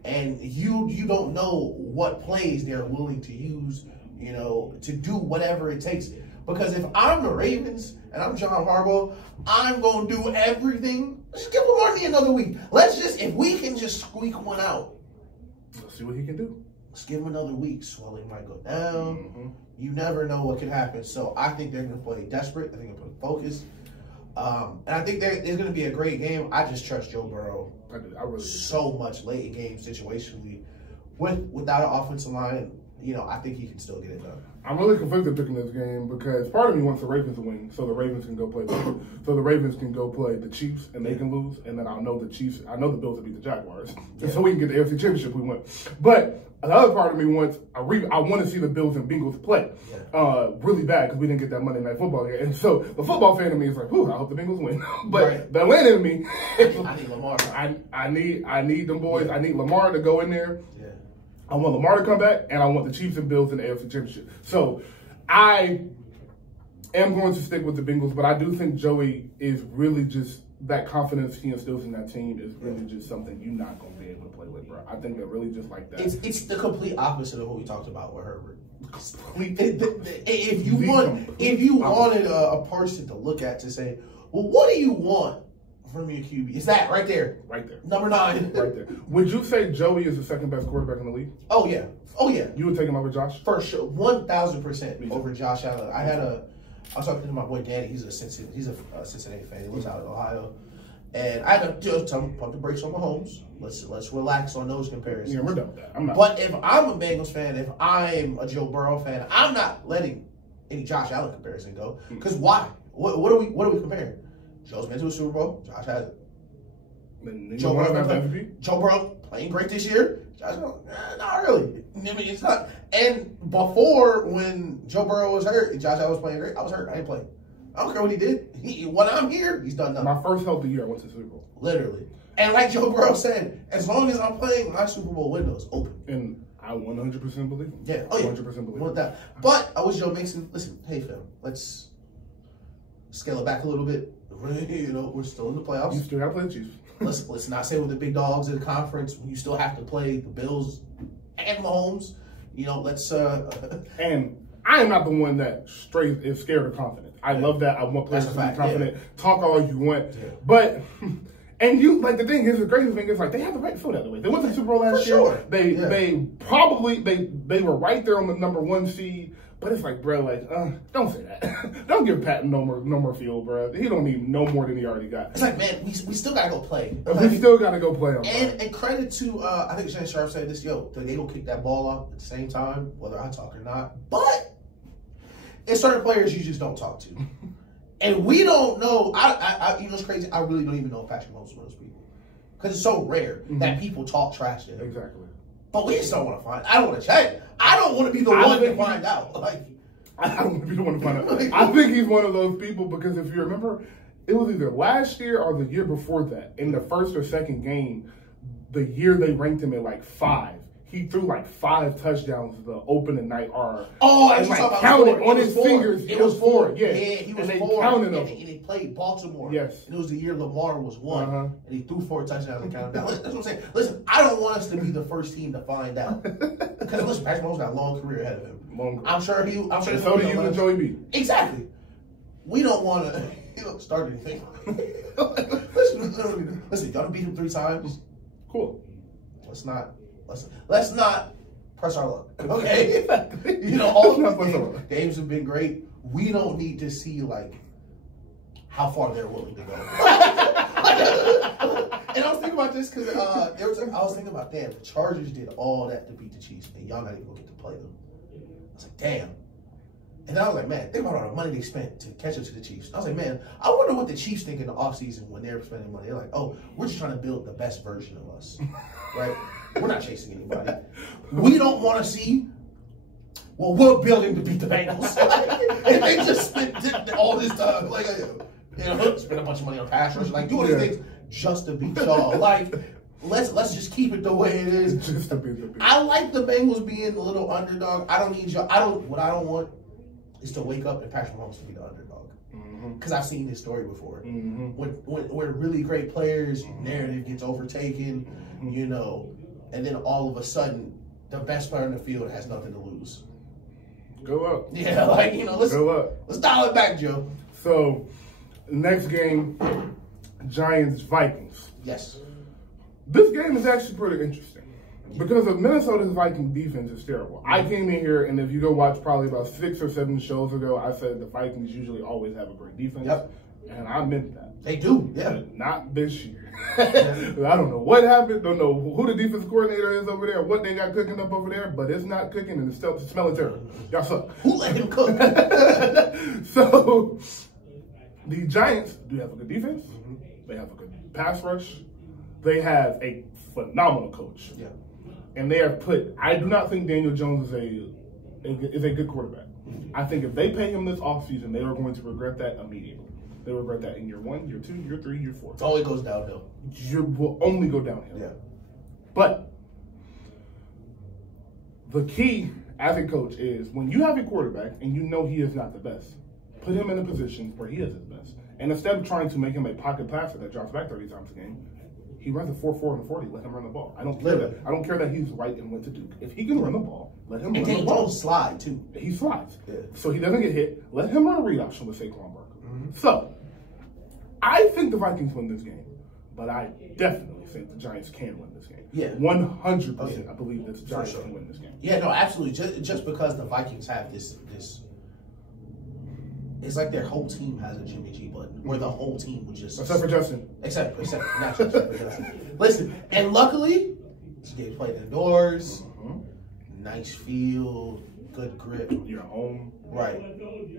And you don't know what plays they're willing to use, to do whatever it takes. Because if I'm the Ravens and I'm John Harbaugh, I'm going to do everything. Let's give Lamar another week. If we can just squeak one out. Let's see what he can do. Let's give him another week. Swelling might go down. Mm-hmm. You never know what can happen. So I think they're going to play desperate. I think they're going to play focused. And I think it's going to be a great game. I just trust Joe Burrow I really do. So much late in game situationally. Without an offensive line, I think he can still get it done. I'm really conflicted picking this game because part of me wants the Ravens to win, so the Ravens can go play. So the Ravens can go play the Chiefs and they can lose, and then I know the Bills will beat the Jaguars, so we can get the AFC Championship if we win. But the other part of me wants I want to see the Bills and Bengals play really bad because we didn't get that Monday Night Football game, and so the football fan of me is like, "Ooh, I hope the Bengals win." But the Atlanta in me, I need Lamar. I need them boys. I need Lamar to go in there. Yeah. I want Lamar to come back, and I want the Chiefs and Bills in the AFC Championship. So I am going to stick with the Bengals, but I do think Joey is really just that confidence he instills in that team is really just something you're not going to be able to play with, bro. I think they're really just like that. It's the complete opposite of what we talked about with Herbert. If you wanted a person to look at to say, well, what do you want from your QB? Is that right there? Right there. Number 9. Right there. Would you say Joey is the second best quarterback in the league? Oh, yeah. Oh, yeah. You would take him over Josh? For sure. 1,000% over Josh Allen. I was talking to my boy Danny. He's a Cincinnati fan. He lives out in Ohio. And I had to just tell him, pump the brakes on Mahomes. Let's relax on those comparisons. Yeah, we're done with that. I'm not. But if I'm a Bengals fan, if I'm a Joe Burrow fan, I'm not letting any Josh Allen comparison go. Because why? What are we comparing? Joe's been to a Super Bowl. Josh hasn't. Joe Burrow playing great this year. Josh, not really. I mean, it's not. And before, when Joe Burrow was hurt and Josh Allen was playing great, I was hurt. I didn't play. I don't care what he did. When I'm here, he's done nothing. My first healthy year, I went to the Super Bowl. Literally. And like Joe Burrow said, as long as I'm playing, my Super Bowl window is open. And I 100% believe him. Yeah. Oh, yeah. 100% believe him. That. But I wish Joe Mixon, listen, hey, Phil, let's scale it back a little bit. You know, we're still in the playoffs. You still got to play the Chiefs. Let's not say we're the big dogs in the conference. You still have to play the Bills and Mahomes. You know, let's. And I am not the one that straight is scared of confidence. I love that. I want players to be confident. Yeah. Talk all you want, but. And you like the thing is the crazy thing is like they have the right to feel that way. They went to the Super Bowl last year. Sure. They probably they were right there on the #1 seed. But it's like, bro, like, don't say that. Don't give Patton no more field, bro. He don't need no more than he already got. It's like, man, we still gotta go play. We still gotta go play him. And credit to I think Shannon Sharp said this, they don't kick that ball off at the same time, whether I talk or not. But it's certain players you just don't talk to. And we don't know. I you know, it's crazy. I really don't even know if Patrick Mahomes is one of those people, because it's so rare that people talk trash to him. Exactly. But we just don't want to find. I don't want to check. I don't want to be the one to find out. Like, I don't want to be the one to find out. I think he's one of those people because if you remember, it was either last year or the year before that. In the first or second game, the year they ranked him at like 5. He threw like 5 touchdowns the opening night R. Oh, I was like counted on his fingers. It was 4. Yeah, he was 4. And they played Baltimore. Yes. And it was the year Lamar was 1. And he threw 4 touchdowns and counted down. That's what I'm saying. Listen, I don't want us to be the first team to find out. Because listen, Patrick Mahomes got a long career ahead of him. I'm sure so do you and Joey B. Exactly. We don't want to start anything. Listen, y'all beat him 3 times. Cool. Let's not press our luck, okay? You know, all the games have been great. We don't need to see like how far they're willing to go. And I was thinking about this because I was thinking about, damn, the Chargers did all that to beat the Chiefs, and y'all not even gonna get to play them. I was like, damn. And then I was like, man, think about all the money they spent to catch up to the Chiefs. I was like, man, I wonder what the Chiefs think in the offseason when they're spending money. They're like, oh, we're just trying to build the best version of us, right? We're not chasing anybody. We don't want to see, well, we're building to beat the Bengals. And they just spent all this time, like, spend a bunch of money on pass rush, like, doing these things just to beat y'all. Like, let's just keep it the way it is. Just to beat the Bengals. I like the Bengals being a little underdog. I don't need y'all. What I don't want is to wake up and Patrick Mahomes to be the underdog. Because I've seen this story before. When really great players, narrative gets overtaken, you know, and then all of a sudden, the best player in the field has nothing to lose. Go up. Yeah, like, you know, let's dial it back, Joe. So, next game, Giants-Vikings. Yes. This game is actually pretty interesting. Because of Minnesota's Viking defense is terrible. I came in here, and if you go watch probably about 6 or 7 shows ago, I said the Vikings usually always have a great defense. Yep. And I meant that. They do, yeah. But not this year. I don't know what happened. Don't know who the defense coordinator is over there, what they got cooking up over there, but it's not cooking, and it's still smelling terrible. Y'all suck. Who let him cook? So, the Giants do have a good defense. They have a good pass rush. They have a phenomenal coach. Yeah. And they have put. I do not think Daniel Jones is a good quarterback. I think if they pay him this offseason, they are going to regret that immediately. They regret that in year 1, year 2, year 3, year 4. Oh, it goes downhill. You will only go downhill. Yeah. But the key as a coach is when you have a quarterback and you know he is not the best, put him in a position where he is his best. And instead of trying to make him a pocket passer that drops back 30 times a game, he runs a 4.4 and a 40. Let him run the ball. I don't care that he's white and went to Duke. If he can run the ball, let him run the ball. And Daniel slide too. He slides, yeah. So he doesn't get hit. Let him run a read option with Saquon Barkley. So I think the Vikings win this game, but I definitely think the Giants can win this game. Yeah, 100%. I believe that the Giants can win this game. Yeah, no, absolutely. Just because the Vikings have this. It's like their whole team has a Jimmy G button, where the whole team would just... Except for Justin. Except naturally, except for Justin. Listen, and luckily, this game played indoors, nice field, good grip. You're home. Right.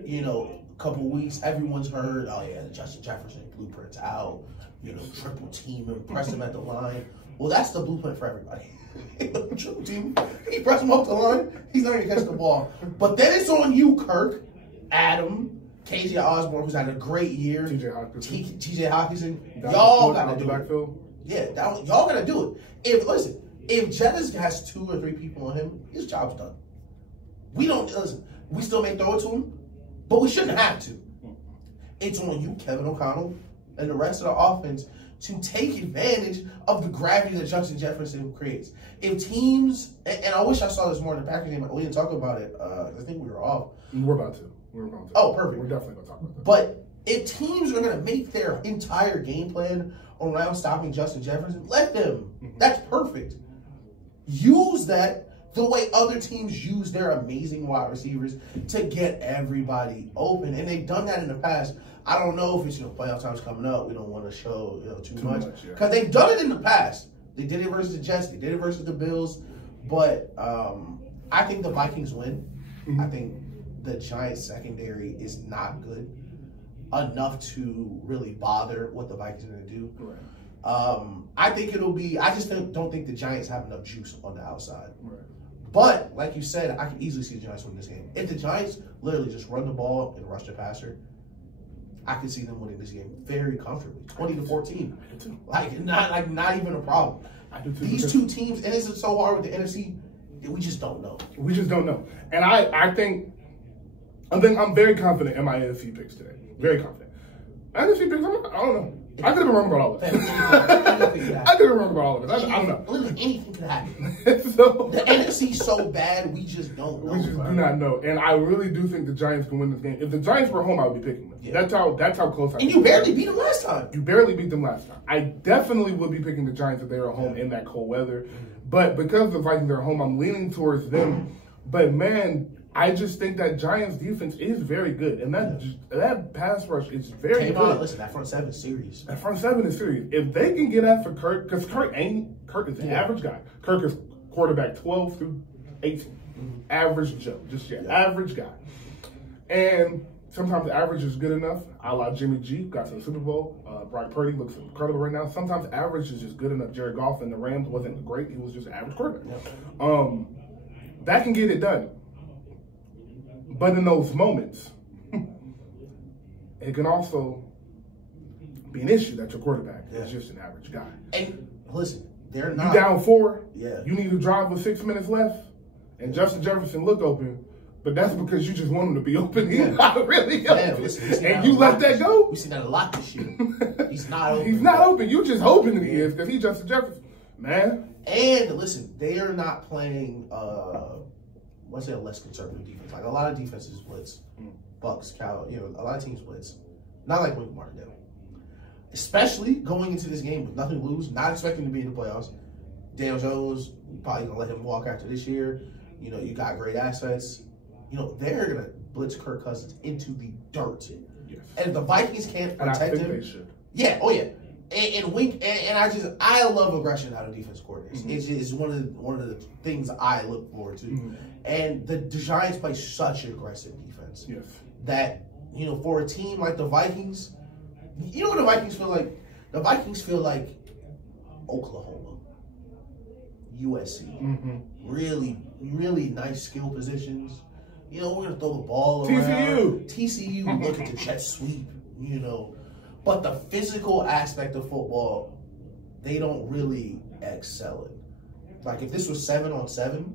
You know, a couple weeks, everyone's heard, oh yeah, Justin Jefferson blueprints out, you know, triple team, impress him at the line. Well, that's the blueprint for everybody. Triple team. He press him up the line. He's not going to catch the ball. But then it's on you, Kirk, Adam, KJ Osborne, who's had a great year. TJ Hawkinson. Y'all got to do it. Yeah, y'all got to do it. If Jettis has 2 or 3 people on him, his job's done. We still may throw it to him, but we shouldn't have to. It's on you, Kevin O'Connell, and the rest of the offense to take advantage of the gravity that Justin Jefferson creates. If teams, and I wish I saw this more in the Packers game, but we didn't talk about it. I think we were off. We're about to. Oh, perfect. We're definitely going to talk about that. But if teams are going to make their entire game plan around stopping Justin Jefferson, let them. That's perfect. Use that the way other teams use their amazing wide receivers to get everybody open. And they've done that in the past. I don't know if it's, playoff time's coming up. We don't want to show, too much. Because they've done it in the past. They did it versus the Jets. They did it versus the Bills. But I think the Vikings win. I think the Giants secondary is not good enough to really bother what the Vikings are going to do. Right. I think it'll be, I just don't think the Giants have enough juice on the outside. Right. But, like you said, I can easily see the Giants win this game. If the Giants literally just run the ball and rush the passer, I can see them winning this game very comfortably, 20-14. Not even a problem. These two teams, and it's so hard with the NFC, we just don't know. We just don't know. And I think I'm very confident in my NFC picks today. Very confident. NFC picks, I don't know. I could have been wrong about all of it. I could have been wrong about all of it. I don't know. Literally anything could happen. So, the NFC's so bad, we just don't know. We just do not know. And I really do think the Giants can win this game. If the Giants were home, I would be picking them. Yeah. That's how close I am. And you barely beat them last time. You barely beat them last time. I definitely would be picking the Giants if they were home in that cold weather. But because the Vikings are home, I'm leaning towards them. But, man, I just think that Giants defense is very good. And that pass rush is very good. Listen, that front seven is serious. That front seven is serious. If they can get after Kirk, because Kirk is an average guy. Kirk is quarterback 12 through 18. Average Joe. Just your average guy. And sometimes average is good enough. A la Jimmy G, got to the Super Bowl. Brock Purdy looks incredible right now. Sometimes average is just good enough. Jared Goff and the Rams wasn't great. He was just an average quarterback. That can get it done. But in those moments, it can also be an issue that your quarterback is just an average guy. And listen, they're not. You down 4. Yeah. You need to drive with 6 minutes left, and Justin Jefferson looked open. But that's because you just want him to be open. He's not really open. Listen, and you let that go? We've seen that a lot this year. He's not open. He's not open. You just hoping he is because he's Justin Jefferson. Man. And listen, they are not playing let's say a less conservative defense. Like a lot of defenses blitz, Bucks, Cal, a lot of teams blitz. Not like Wink Martindale. Especially going into this game with nothing to lose, not expecting to be in the playoffs. Daniel Jones, probably gonna let him walk after this year. You got great assets. They're gonna blitz Kirk Cousins into the dirt. Yes. And the Vikings can't protect him. They should. Yeah, oh yeah. And Wink and I love aggression out of defense coordinators. It's one of the things I look forward to. And the Giants play such aggressive defense. Yes. That, for a team like the Vikings, what the Vikings feel like? The Vikings feel like Oklahoma, USC. Really, really nice skill positions. We're gonna throw the ball around. TCU look at the jet sweep, But the physical aspect of football, they don't really excel in. Like if this was 7-on-7,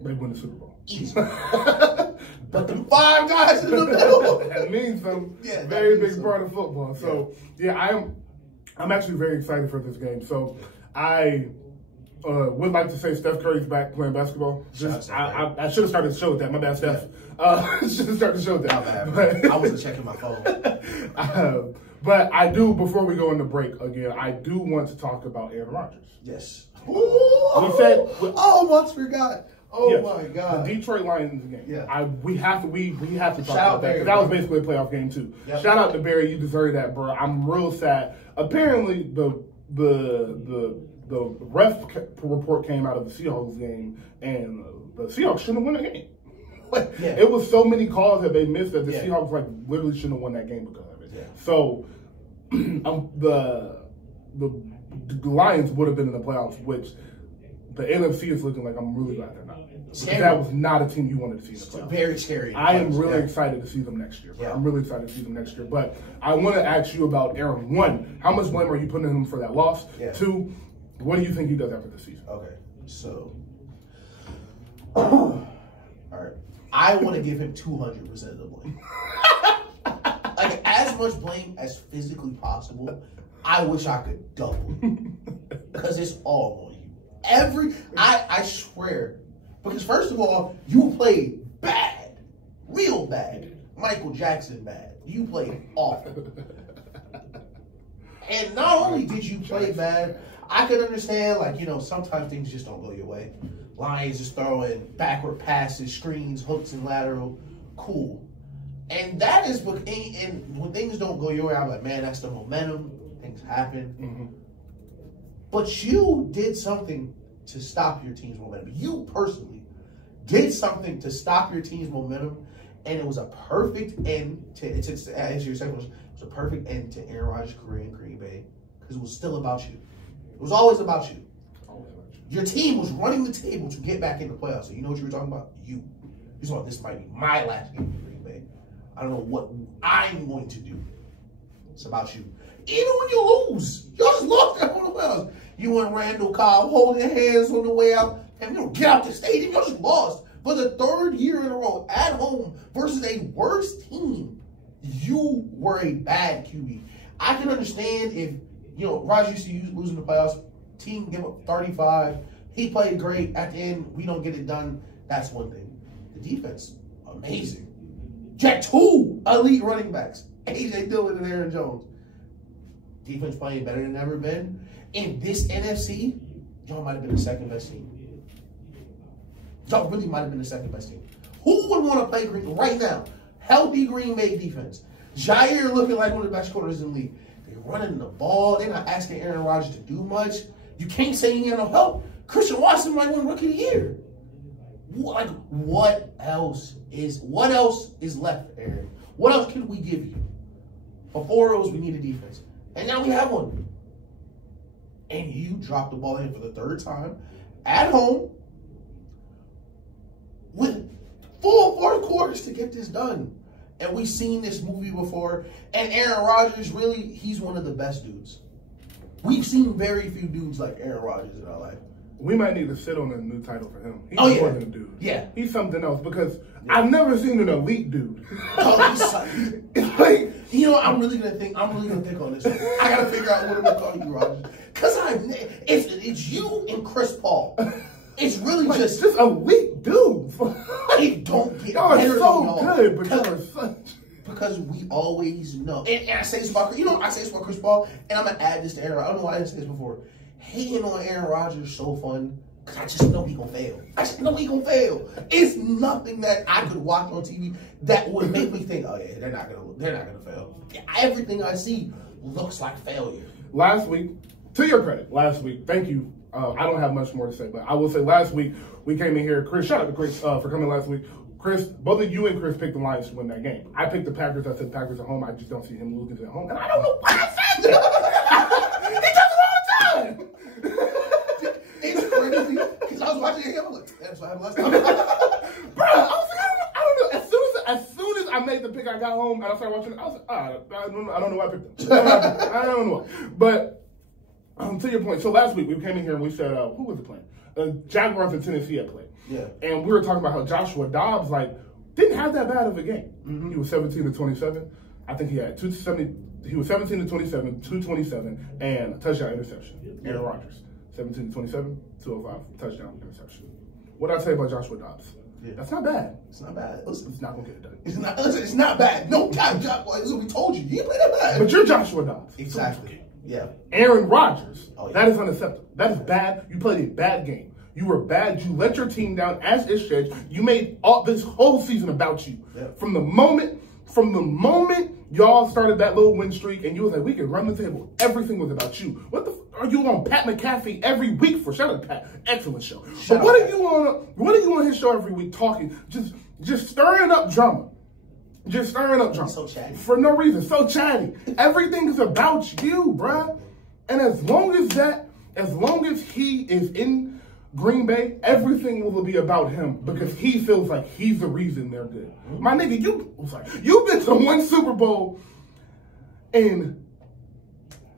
they win the Super Bowl. Easy. But the 5 guys in the middle. That means some very big part of football. So I'm actually very excited for this game. So I would like to say Steph Curry's back playing basketball. I should have started the show with that. My bad, Steph. Should have started the show with that. But I wasn't checking my phone. But I do, before we go into break again, I do want to talk about Aaron Rodgers. Yes. Almost forgot. Oh my God. The Detroit Lions game. Yeah. We have to talk about that because that was basically a playoff game too. Yep. Shout out to Barry, you deserve that, bro. I'm real sad. Apparently the ref report came out of the Seahawks game, and the Seahawks shouldn't have won the game. It was so many calls that they missed that the Seahawks literally shouldn't have won that game because of it. Yeah. So the Lions would have been in the playoffs, which the NFC is looking like I'm really glad they're not. That was not a team you wanted to see in the playoffs. Very scary. I am really excited to see them next year. Yeah. I'm really excited to see them next year. But I want to ask you about Aaron. One, how much blame are you putting on him for that loss? Yeah. Two, what do you think he does after the season? Okay, so all right, I want to give him 200% of the blame. Like as much blame as physically possible. I wish I could double because it's all on you. I swear. Because first of all, you played bad, real bad. Michael Jackson bad. You played awful. And not only did you play bad, I could understand, like, you know, sometimes things just don't go your way. Lions is throwing backward passes, screens, hooks, and lateral. Cool. And that is what, and when things don't go your way, I'm like, man, that's the momentum. Things happen. Mm-hmm. But you did something to stop your team's momentum. You personally did something to stop your team's momentum, and it was a perfect end to answer your second question. It was a perfect end to Aaron Rodgers' career in Green Bay because it was still about you. It was always about you. Your team was running the table to get back in the playoffs. So you know what you were talking about? You thought this might be my last game in Green Bay. I don't know what I'm going to do. It's about you. Even when you lose, you just lost that on the playoffs. You and Randall Cobb holding hands on the way out, and you don't get out the stadium. You just lost for the third year in a row at home versus a worse team. You were a bad QB. I can understand if, you know, Rodgers used to losing the playoffs. Team give up 35. He played great. At the end, we don't get it done. That's one thing. The defense, amazing. You had two elite running backs, A.J. Dillon and Aaron Jones. Defense playing better than ever been. In this NFC, y'all might have been the second best team. Y'all really might have been the second best team. Who would want to play right now? Healthy Green Bay defense. Jair looking like one of the best corners in the league. They're running the ball. They're not asking Aaron Rodgers to do much. You can't say he had no help. Christian Watson might win Rookie of the Year. Like, what else is left, Aaron? What else can we give you? Before it was we need a defense. And now we have one. And you dropped the ball in for the third time at home with full fourth quarters to get this done. And we've seen this movie before. And Aaron Rodgers, really, he's one of the best dudes. We've seen very few dudes like Aaron Rodgers in our life. We might need to sit on a new title for him. He's more than a dude. Yeah. He's something else because I've never seen an elite dude. It's like, you know, I'm really gonna think on this one. I gotta figure out what I'm gonna call you, Rodgers. Cause it's you and Chris Paul. It's really like, just elite dudes. It don't get y'all better are so good, but y'all are such. Because we always know, and I say this about, you know, I say this about Chris Paul, and I'm gonna add this to Aaron. I don't know why I didn't say this before. Hating on Aaron Rodgers is so fun because I just know he gonna fail. It's nothing that I could watch on TV that would make me think, oh yeah, they're not gonna fail. Everything I see looks like failure. Last week, to your credit, thank you. I don't have much more to say, but I will say last week we came in here. Chris, shout out to Chris for coming last week. Chris, both of you and Chris picked the Lions to win that game. I picked the Packers. I said Packers at home. I just don't see him losing at home, and I don't know why I said that. He does it all the time. It's crazy because I was watching the game. I'm like, that's what happened last time. Bro, I don't know. As soon as I made the pick, I got home and I started watching it. I was like, I don't know why I picked them. I don't know. But to your point, so last week we came in here and we said, who was it playing? Jaguars and Tennessee had played. Yeah. And we were talking about how Joshua Dobbs didn't have that bad of a game. Mm-hmm. He was 17-27. I think he had 270. He was 17-27, 227, and a touchdown interception. Aaron Rodgers, 17-27, 205 touchdown interception. What did I say about Joshua Dobbs? Yeah. That's not bad. It's not bad. Listen, it's not gonna get it done. It's not bad. No guy, we told you. You played that bad. But you're Joshua Dobbs. Exactly. Yeah. Aaron Rodgers. Oh, yeah. That is unacceptable. That is bad. You played a bad game. You were bad. You let your team down as it should. You made all this whole season about you. Yeah. From the moment y'all started that little win streak, and you was like, we can run the table. Everything was about you. What the are you on Pat McAfee every week for? Shout out to Pat. Excellent show. But what are you on his show every week talking? Just stirring up drama. Just stirring up drama. So chatty. For no reason. So chatty. Everything is about you, bruh. And as long as he is in Green Bay, everything will be about him because he feels like he's the reason they're good. My nigga, you've been to one Super Bowl in,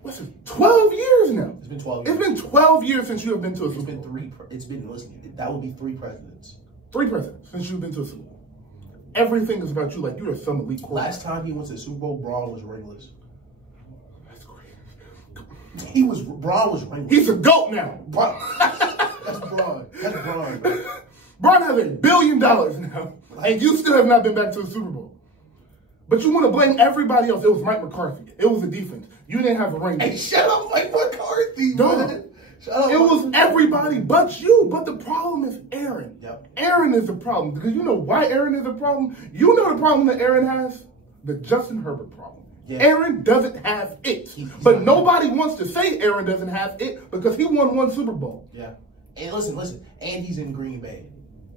what's it, 12 years now. It's been 12 years. It's been 12 years since you have been to a Super Bowl. Listen, that would be 3 presidents. 3 presidents since you've been to a Super Bowl. Everything is about you, like you're some elite quarterback. Last time he went to the Super Bowl, Braun was ringless. That's crazy. Braun was ringless. He's a GOAT now. That's Braun. That's Braun, bro. Braun has $1 billion now, and you still have not been back to the Super Bowl. But you want to blame everybody else. It was Mike McCarthy. It was the defense. You didn't have a ring. Hey, shut up, Mike McCarthy, man. Shut up. It was everybody but you. But the problem is Aaron. Yep. Aaron is the problem. Because you know why Aaron is the problem? You know the problem that Aaron has? The Justin Herbert problem. Yeah. Aaron doesn't have it. But nobody wants to say Aaron doesn't have it because he won 1 Super Bowl. Yeah. And listen. And he's in Green Bay.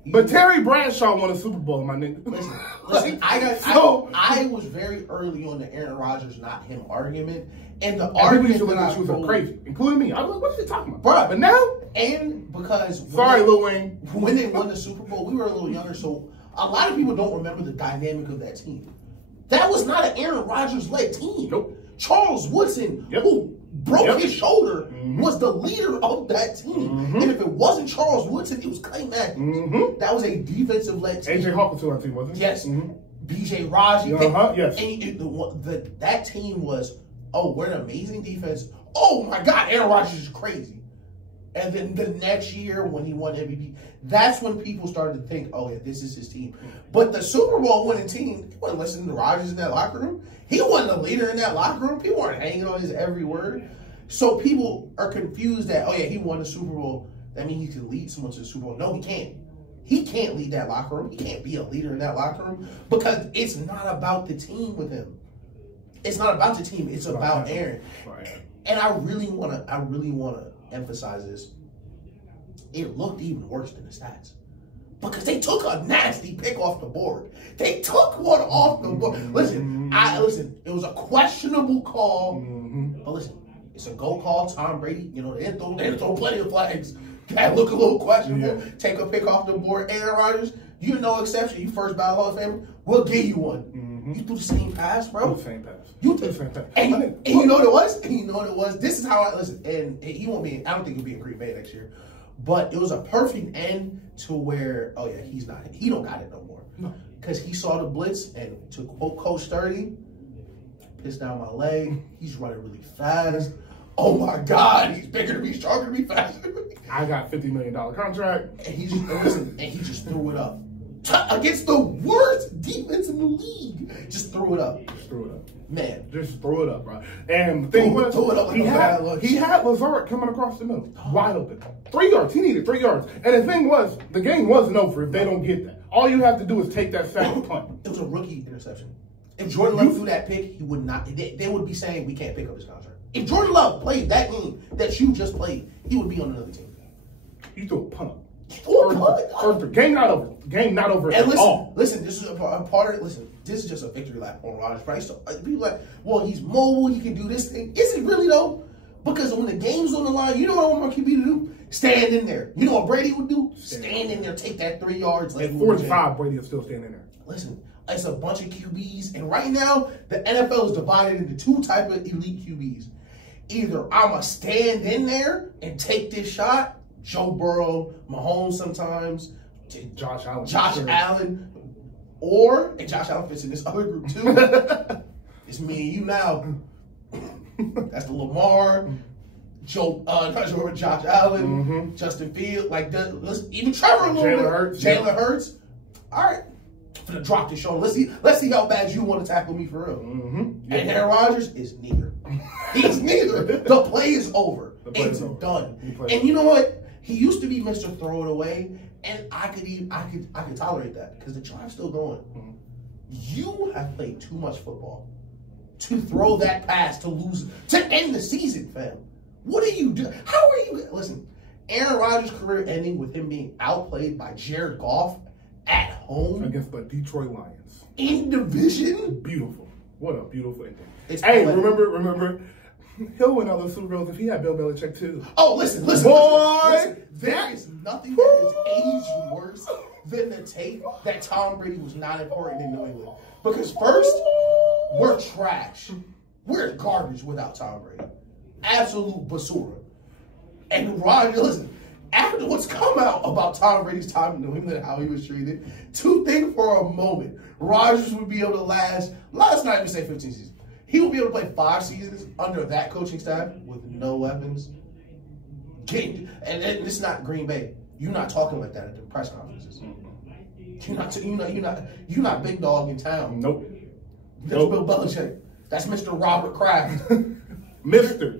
But Terry Bradshaw won a Super Bowl, my nigga. Listen, I was very early on the Aaron Rodgers, not him argument. And the argument that I was crazy, including me. I was like, what are you talking about? Bruh, but now, and because Lil Wayne. When they won the Super Bowl, we were a little younger, so a lot of people don't remember the dynamic of that team. That was not an Aaron Rodgers-led team. Nope. Charles Woodson, who broke his shoulder, was the leader of that team. And if it wasn't Charles Woodson, it was Clay Matthews. That was a defensive-led team. AJ Hawk was still on that team, wasn't he? Yes. BJ Raji. Yes. And that team was, we're an amazing defense. Oh, my God, Aaron Rodgers is crazy. And then the next year when he won MVP, that's when people started to think, oh, yeah, this is his team. But the Super Bowl winning team, he wasn't listening to Rodgers in that locker room. He wasn't a leader in that locker room. People weren't hanging on his every word. So people are confused that, oh, yeah, he won the Super Bowl. That means he can lead someone to the Super Bowl. No, he can't. He can't lead that locker room. He can't be a leader in that locker room because it's not about the team with him. It's not about the team. It's about Aaron. And I really want to emphasize this. It looked even worse than the stats because they took a nasty pick off the board. They took one off the board. Listen, it was a questionable call, but listen, it's a go call. Tom Brady, they didn't throw plenty of flags that look a little questionable. Yeah. Take a pick off the board. Aaron Rodgers, you're no exception. You first ballot Hall of Famer. We'll give you one. You threw the same pass, bro. The same pass. You threw the same pass. And you know what it was? This is how I listen. And he won't be. I don't think he'll be in Green Bay next year. But it was a perfect end to where, oh yeah, he don't got it no more. No. Because he saw the blitz and to quote Coach Sturdy, pissed down my leg. He's running really fast. Oh my God, he's bigger than me, stronger than me, faster than me. I got $50 million contract. And he just threw it up. Against the worst defense in the league. Just threw it up. Man. Just threw it up, bro. And the thing was, he had Lazard coming across the middle. Wide open. 3 yards. He needed 3 yards. And the thing was, the game wasn't over if they don't get that. All you have to do is take that second punt. It was a rookie interception. If Jordan Love threw that pick, he would not. They would be saying, we can't pick up his contract. If Jordan Love played that game that you just played, he would be on another team. You threw a punt. Game not over. Game not over at all. Listen, this is a part of it. Listen, this is just a victory lap on Rodgers, right? So people like, well, he's mobile. He can do this thing. Is it really though? Because when the game's on the line, you know what I want my QB to do? Stand in there. You know what Brady would do? Stand in there, take that 3 yards. At 45, Brady is still standing there. Listen, it's a bunch of QBs, and right now the NFL is divided into 2 type of elite QBs. Either I'ma stand in there and take this shot. Joe Burrow, Mahomes sometimes, Josh Allen, and Josh Allen fits in this other group too. It's me and you now. That's the Lamar, Josh Allen, Justin Fields, even Trevor a little bit. Jalen Hurts. All right, I'm gonna drop this show. Let's see how bad you want to tackle me for real. And Aaron Rodgers is neither. He's neither. The play is over. It's done. And you know what? He used to be Mr. Throw It Away, and I could tolerate that because the drive's still going. You have played too much football to throw that pass to lose to end the season, fam. What are you doing? How are you? Listen, Aaron Rodgers' career ending with him being outplayed by Jared Goff at home against the Detroit Lions in division. Beautiful. What a beautiful ending. Hey, remember He'll win all those Super Bowls if he had Bill Belichick too. Oh, listen. Boy, there is nothing that is aged worse than the tape that Tom Brady was not important in New England. Because first, we're trash. We're garbage without Tom Brady. Absolute basura. And Roger, listen, after what's come out about Tom Brady's time in New England and how he was treated, to think for a moment Rodgers would be able to let's not even say 15 seasons. He would be able to play 5 seasons under that coaching staff with no weapons. And it's not Green Bay. You're not talking like that at the press conferences. You're not big dog in town. Nope. That's Bill Belichick. That's Mr. Robert Kraft. Mr.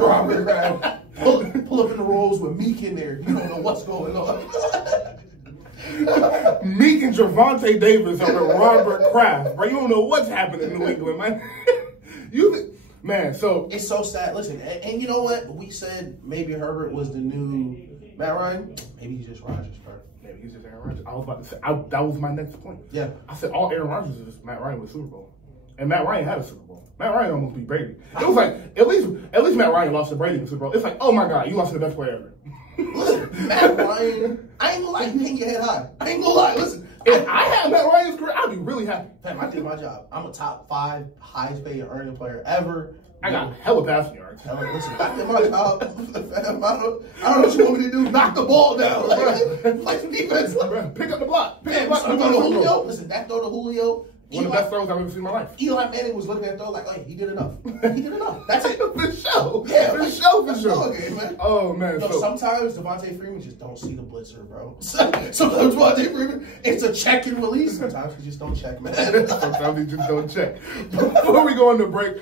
Robert Kraft. Pull up in the rolls with Meek in there. You don't know what's going on. Meek and Javante Davis are with Robert Kraft, bro. You don't know what's happening in New England, man. So it's so sad. Listen, and you know what? We said maybe Herbert was the new Matt Ryan. Maybe he's just Rodgers, bro. Maybe he's just Aaron Rodgers. I was about to say that was my next point. Yeah, I said all Aaron Rodgers is Matt Ryan with Super Bowl, and Matt Ryan had a Super Bowl. Matt Ryan almost beat Brady. It was like at least Matt Ryan lost to Brady in the Super Bowl. It's like, oh my God, you lost to the best player ever. Listen, Matt Ryan, I ain't gonna lie, you hang your head high. I ain't gonna lie, listen. If I had Matt Ryan's career, I'd be really happy. Fam, I did my job. I'm a top 5 highest paid earning player ever. I got hella passing yards. Listen, I did my job. Fam, I don't know what you want me to do. Knock the ball down. Like some defense. Pick up the block. Pick up the block. Julio. Listen, that throw to Julio. One of the best throws I've ever seen in my life. Eli Manning was looking at that throw like, hey, he did enough. He did enough. That's it. For sure. Yeah, for sure. Okay, man. Oh, man. No, sometimes Devontae Freeman just don't see the blitzer, bro. Sometimes Devontae Freeman, it's a check and release. Sometimes he just don't check, man. Sometimes he just don't check. Before we go on the break,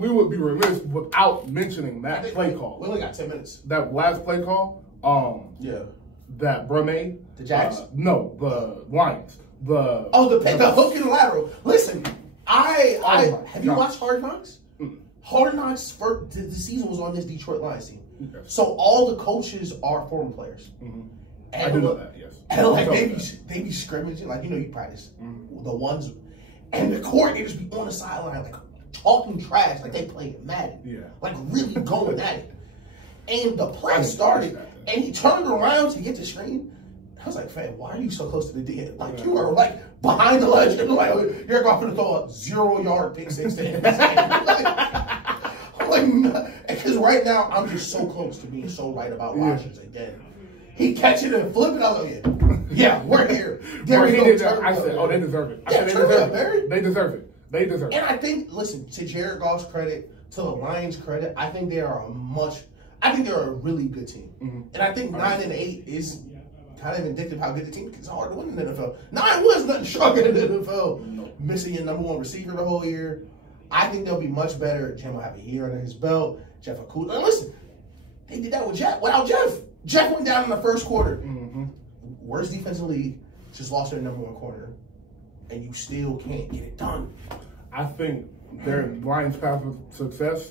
we would be remiss without mentioning that play call. We only got 10 minutes. That last play call, that Bruh made. The Jags? No, the Lions. The hook and lateral. Listen, have you watched Hard Knocks? Hard Knocks, the season was on this Detroit Lions team. Okay. So all the coaches are former players. Mm-hmm. And I do know that, yes. And like they be scrimmaging, like, you practice the ones, and the coordinators be on the sideline, like talking trash, like they play Madden. Yeah. Like really going at it. And the play started, and he turned around to get the screen. I was like, fam, why are you so close to the D? Like, you are, like, behind the ledge. And, like, you're going to throw a 0-yard pick 6 to him. Because right now, I'm just so close to being so right about Rodgers again. He catch it and flip it. I was like, yeah, we're here. I said, they deserve it. They deserve it. They deserve it. And I think, listen, to Jared Goff's credit, to the Lions' credit, I think they're a really good team. Mm-hmm. And I think 9-8 is kind of indicative how good the team is. It's hard to win in the NFL. 9-1 is nothing stronger in the NFL. No. Missing your number 1 receiver the whole year. I think they'll be much better. Jim will have a year under his belt. Jeff Okudah. And listen, they did that with Jeff. Without Jeff. Jeff went down in the first quarter. Mm-hmm. Worst defense in the league. Just lost their number 1 corner. And you still can't get it done. I think their Lions' path of success,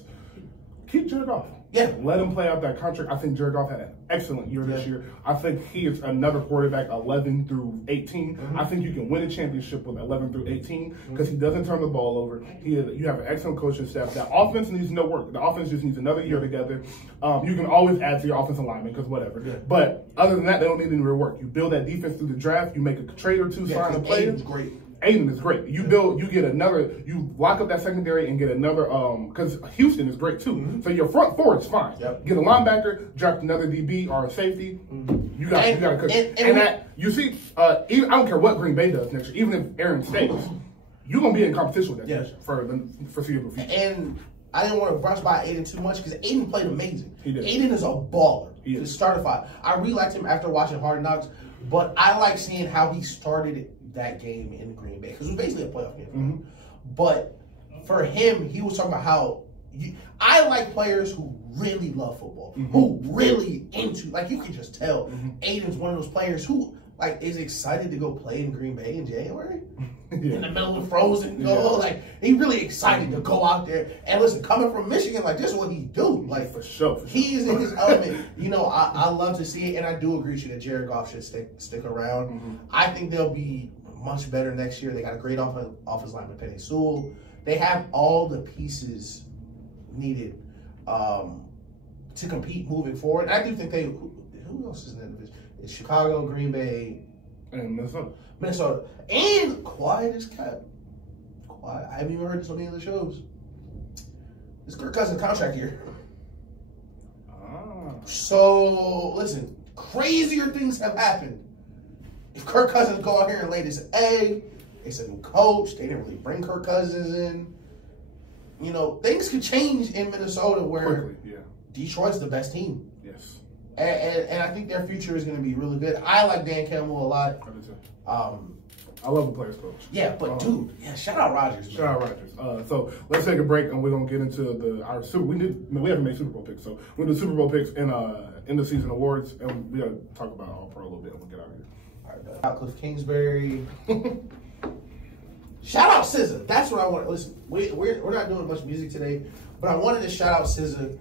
keep Jared Goff. Yeah. Let him play out that contract. I think Jared Goff had an excellent year this year. I think he is another quarterback 11 through 18. Mm-hmm. I think you can win a championship with 11 through 18 because he doesn't turn the ball over. You have an excellent coaching staff. That offense needs no work. The offense just needs another year together. You can always add to your offensive lineman because whatever. Yeah. But other than that, they don't need any real work. You build that defense through the draft. You make a trade or two, sign a player. Aiden's great. Aiden is great. You lock up that secondary and get another, because Houston is great too. Mm-hmm. So your front four is fine. Yep. Get a linebacker, draft another DB or a safety. Mm-hmm. You got to cook. I don't care what Green Bay does next year, even if Aaron stays, you're going to be in competition with that next year for the foreseeable future. And I didn't want to brush by Aiden too much because Aiden played amazing. He did. Aiden is a baller. He is. Certified. I really liked him after watching Hard Knocks, but I like seeing how he started that game in Green Bay because it was basically a playoff game. Mm-hmm. But for him, he was talking about how I like players who really love football, who really into, like you can just tell. Aiden's one of those players who like is excited to go play in Green Bay in January, in the middle of frozen. Like he's really excited to go out there and listen. Coming from Michigan, like this is what he do. Like for sure. He is in his element. I love to see it, and I do agree with you that Jared Goff should stick around. I think they'll be much better next year. They got a great offensive lineman, Penny Sewell. They have all the pieces needed to compete moving forward. And I do think who else is in that division? It's Chicago, Green Bay, and Minnesota. And quiet as kept. Quiet. I haven't even heard this on any of the shows. It's Kirk Cousins' contract year. So, listen, crazier things have happened. If Kirk Cousins go out here and lay this egg, it's a new coach. They didn't really bring Kirk Cousins in. You know, things could change in Minnesota where quickly, Detroit's the best team. Yes. And I think their future is going to be really good. I like Dan Campbell a lot. I do too. I love the players coach. Yeah, but dude, shout out Rodgers. Man. Shout out Rodgers. So let's take a break and we're gonna get into our Super. We haven't made Super Bowl picks, so we're gonna do Super Bowl picks and end of season awards, and we gotta talk about All Pro a little bit. And we'll get out of here. All right, Cliff Kingsbury. Shout out SZA. That's what I want. Listen, we're not doing much music today, but I wanted to shout out SZA.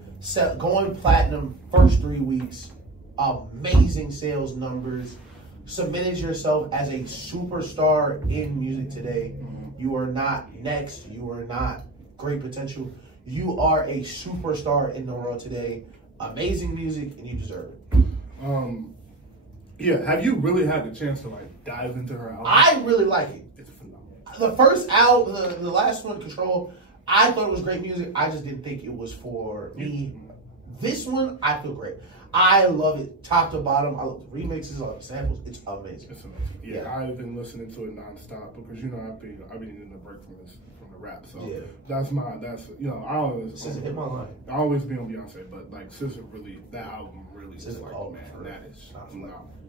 Going platinum first 3 weeks, amazing sales numbers. Submitted yourself as a superstar in music today. You are not next. You are not great potential. You are a superstar in the world today. Amazing music, and you deserve it. Yeah. Have you really had the chance to like dive into her album? I really like it. It's phenomenal. The first album, the last one, Control, I thought it was great music. I just didn't think it was for me. This one, I feel great. I love it, top to bottom. I love the remixes, I love the samples. It's amazing. It's amazing. Yeah, I've been listening to it nonstop because I've been needing a break from the rap. So that's I always hit my line. I always be on Beyonce, but like SZA really, that album really is like, man, that is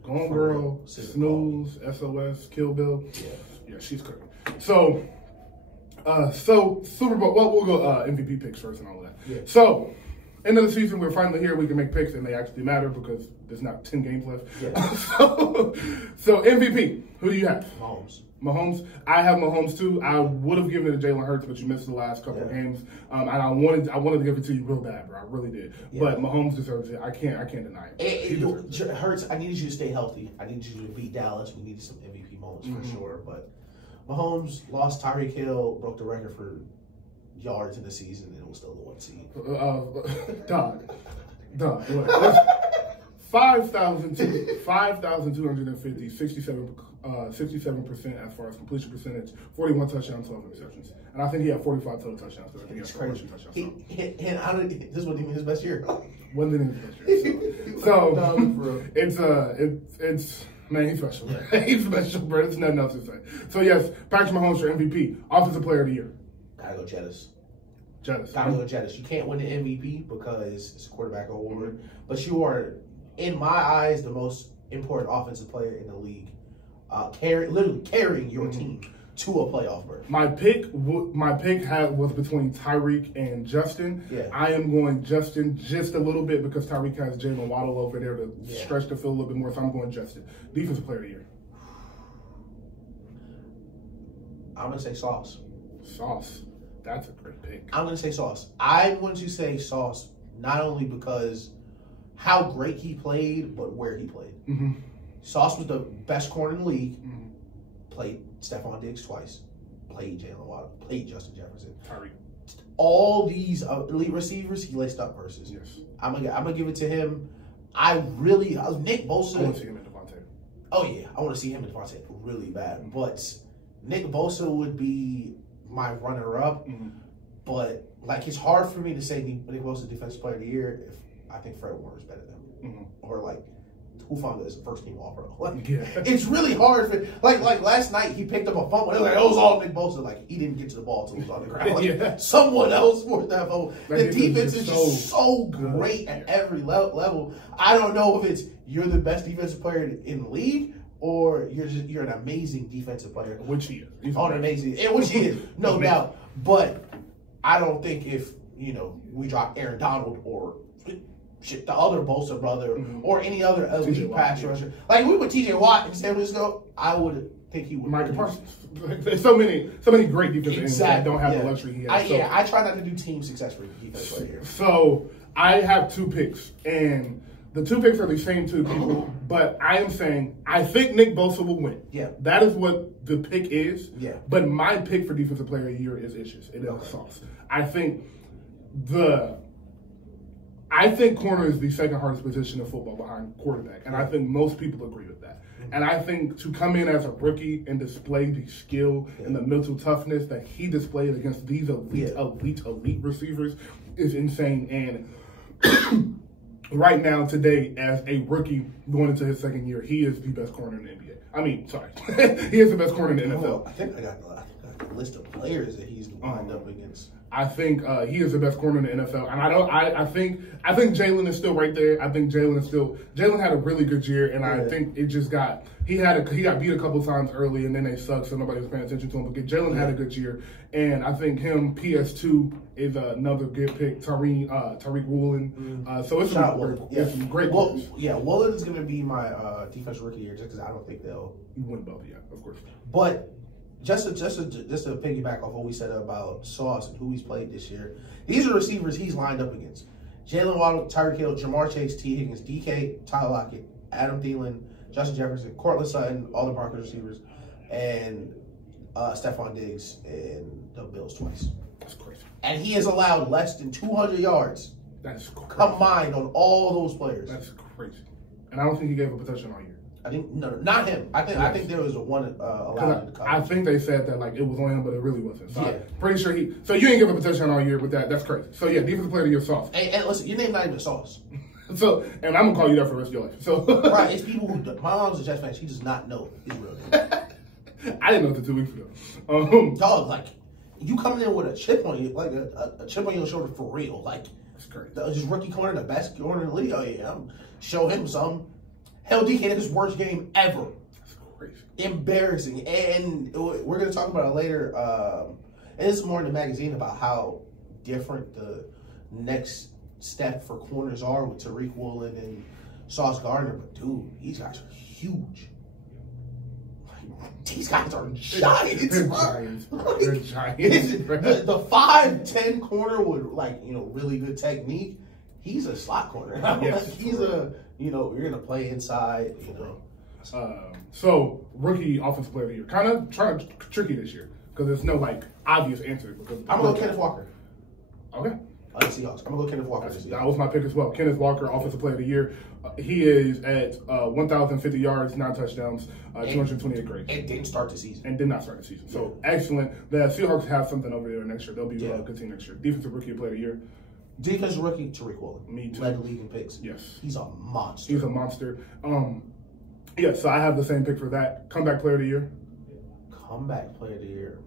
Gone Girl, Snooze, SOS, Kill Bill. Yeah, she's cooking. So Super Bowl. Well, we'll go MVP picks first and all of that. Yeah. So. End of the season, we're finally here. We can make picks, and they actually matter because there's not 10 games left. Yeah. So MVP, who do you have? Mahomes. I have Mahomes too. I would have given it to Jalen Hurts, but you missed the last couple of games, and I wanted to give it to you real bad, bro. I really did. Yeah. But Mahomes deserves it. I can't deny it. Hurts. I needed you to stay healthy. I needed you to beat Dallas. We needed some MVP moments for sure. But Mahomes lost. Tyreek Hill broke the record for yards in the season, and it was still the 1 seed. Dog. 5,250, 67% as far as completion percentage, 41 touchdowns, 12 interceptions. And I think he had 45 total touchdowns. I think it's crazy. This wasn't even his best year. Wasn't even his best year. So it's man, he's special. He's special, bro. There's nothing else to say. So yes, Patrick Mahomes for MVP, Offensive Player of the Year. Gotta go Jettis. Gotta go Jettis. You can't win the MVP because it's a quarterback award, but you are, in my eyes, the most important offensive player in the league. Literally carrying your team to a playoff berth. My pick was between Tyreek and Justin. Yeah. I am going Justin just a little bit because Tyreek has Jalen Waddle over there to stretch the field a little bit more, so I'm going Justin. Defensive Player of the Year. I'm gonna say Sauce. Sauce. That's a great pick. I'm going to say Sauce. I'm going to say Sauce not only because how great he played, but where he played. Sauce was the best corner in the league. Played Stephon Diggs twice. Played Jalen Waddle. Played Justin Jefferson. Tyreek. All these elite receivers, he laced up versus. Yes. I'm gonna give it to him. Nick Bosa. I want to see him and Devontae. Oh yeah, I want to see him and Devontae really bad. But Nick Bosa would be my runner-up, but like it's hard for me to say Nick Bosa Defensive Player of the Year if I think Fred Warner's better than him, or like Hufanga is a first-team All-Pro. It's really hard for like last night he picked up a fumble. It was all Nick Bosa. Like he didn't get to the ball until it was on the ground. Someone else forced that fumble. The defense is just so great at every level. I don't know if it's you're the best defensive player in the league, or you're an amazing defensive player. Which he is. He's amazing. And which he is, no doubt. But I don't think if, we drop Aaron Donald or the other Bosa brother or any other elite pass rusher. Like we put TJ Watt in San Francisco, I would think he would. Micah Parsons. There's so many great defensive ends that don't have the luxury he has. I try not to do team success for defense right here. So I have 2 picks, and the 2 picks are the same 2 people, but I am saying I think Nick Bosa will win. Yeah. That is what the pick is. Yeah. But my pick for Defensive Player of the Year is Issues. It is Sauce. I think I think corner is the second hardest position in football behind quarterback, and I think most people agree with that. And I think to come in as a rookie and display the skill and the mental toughness that he displayed against these elite receivers is insane. And right now, today, as a rookie going into his second year, he is the best corner in the NBA. I mean, sorry, he is the best corner in the NFL. I think I got a list of players that he's lined up against. I think he is the best corner in the NFL, and I think Jalen is still right there. I think Jalen had a really good year, and I think it just got he got beat a couple times early, and then they sucked, so nobody was paying attention to him. But Jalen had a good year, and I think him PS2 is another good pick. Tariq Woolen. So it's some great. Woolen is going to be my defense rookie year, just because I don't think they'll win both. Yeah, of course. But just to piggyback off what we said about Sauce and who he's played this year, these are receivers he's lined up against: Jalen Waddle, Tyreek Hill, Jamar Chase, T. Higgins, DK, Tyler Lockett, Adam Thielen, Justin Jefferson, Cortland Sutton, all the Broncos receivers, and Stephon Diggs and the Bills twice. That's crazy. And he has allowed less than 200 yards. That's crazy. Combined on all those players. That's crazy. And I don't think he gave up a touchdown all year. I think no, not him. I think there was one allowed in the I think they said that like it was on him, but it really wasn't. So I'm pretty sure he. So you ain't give up a touchdown all year with that. That's crazy. So yeah, defensive player of the year, Sauce. And listen, your name's not even Sauce. So and I'm gonna call you that for the rest of your life. So right, it's people who. My mom's a Jets fan. She does not know his real name. I didn't know it 2 weeks ago. Dog, like you coming in with a chip on you, like a chip on your shoulder for real. Like that's crazy. Just rookie corner, the best corner in the league. Oh yeah, show him some. Hell, DK had his worst game ever. That's crazy. Embarrassing. And we're going to talk about it later. And this is more in the magazine about how different the next step for corners are with Tariq Woolen and Sauce Gardner. But, dude, these guys are huge. These guys are giants. They're giants. They're giants. The 5'10" corner with, really good technique. He's a slot corner. Yes, he's you're going to play inside, So, rookie offensive player of the year. Kind of tricky this year because there's no, obvious answer. I'm going to go Kenneth Walker. Okay. The Seahawks. I'm going to go Kenneth Walker this year. That was my pick as well. Kenneth Walker, offensive player of the year. He is at 1,050 yards, 9 touchdowns, 228 grades. And didn't start the season. And did not start the season. So, excellent. The Seahawks have something over there next year. They'll be a good team next year. Defensive rookie player of the year. Defensive rookie, Tariq Woolen. Me too. Led the league in picks. Yes. He's a monster. He's a monster. So I have the same pick for that. Comeback player of the year. Comeback player of the year.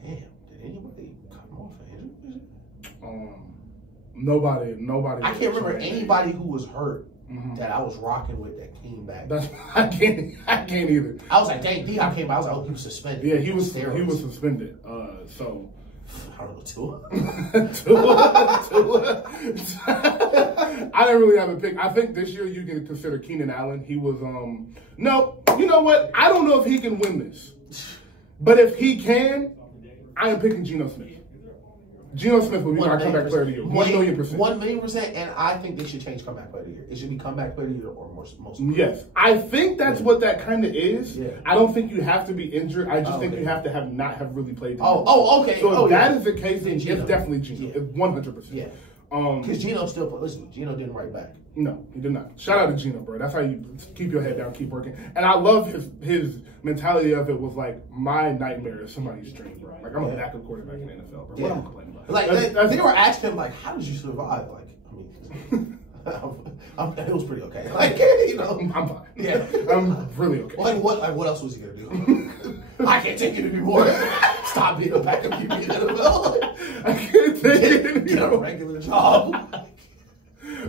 Damn. Did anybody come off an injury? Nobody. I can't remember anybody who was hurt that I was rocking with that came back. I can't either. I was like, dang, D-Hop came out. I was like, oh, he was suspended. Yeah, he was suspended. I don't know, Tua. I didn't really have a pick. I think this year you can consider Keenan Allen. He was no, you know what? I don't know if he can win this. But if he can, I am picking Geno Smith. Geno Smith will be my comeback player of the year. 1,000,000%. 1,000,000%, and I think they should change comeback player of the year. It should be comeback player of the year or most. Yes, I think that's what that kind of is. Yeah. I don't think you have to be injured. I just think you have to not have really played. Okay. So if that is the case, then it's definitely Geno. Yeah. It's 100%. Yeah. Because Geno still played. Listen, Geno didn't write back. No, he did not. Shout out to Geno, bro. That's how you keep your head down, keep working. And I love his mentality of it was like, my nightmare is somebody's dream, bro. Like, I'm a backup quarterback in the NFL, bro. What am I complaining about? They were asking him, how did you survive? It was pretty okay. I'm fine. Yeah. I'm really okay. What else was he going to do? I can't take it anymore. Stop being a backup QB in the NFL. I can't take it anymore. Get a regular job.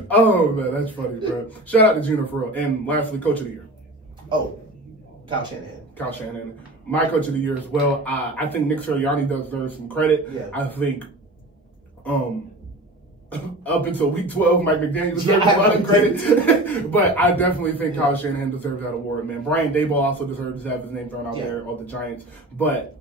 Oh, man, that's funny, bro. Shout out to Geno for real. And lastly, coach of the year. Oh, Kyle Shanahan. My coach of the year as well. I think Nick Sirianni deserve some credit. Yeah. I think up until week 12, Mike McDaniel deserves a lot of credit. But I definitely think Kyle Shanahan deserves that award, man. Brian Daboll also deserves to have his name thrown out there, or the Giants. But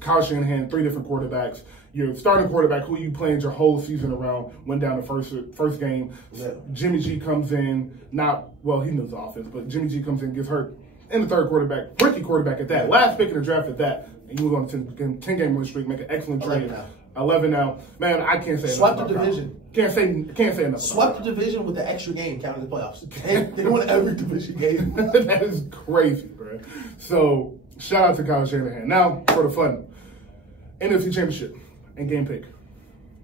Kyle Shanahan, 3 different quarterbacks. Your starting quarterback, who you planned your whole season around, went down the first game. Yeah. Jimmy G comes in, he knows the offense, but Jimmy G comes in, gets hurt. And the third quarterback, rookie quarterback at that. Last pick in the draft at that. And you move on to 10-game win streak, make an excellent trade. 11 now. Man, I can't say swept the division. Can't say enough. Swept the division with the extra game counting the playoffs. They won every division game. That is crazy, bro. So shout out to Kyle Shanahan. Now for the fun. NFC Championship and game pick.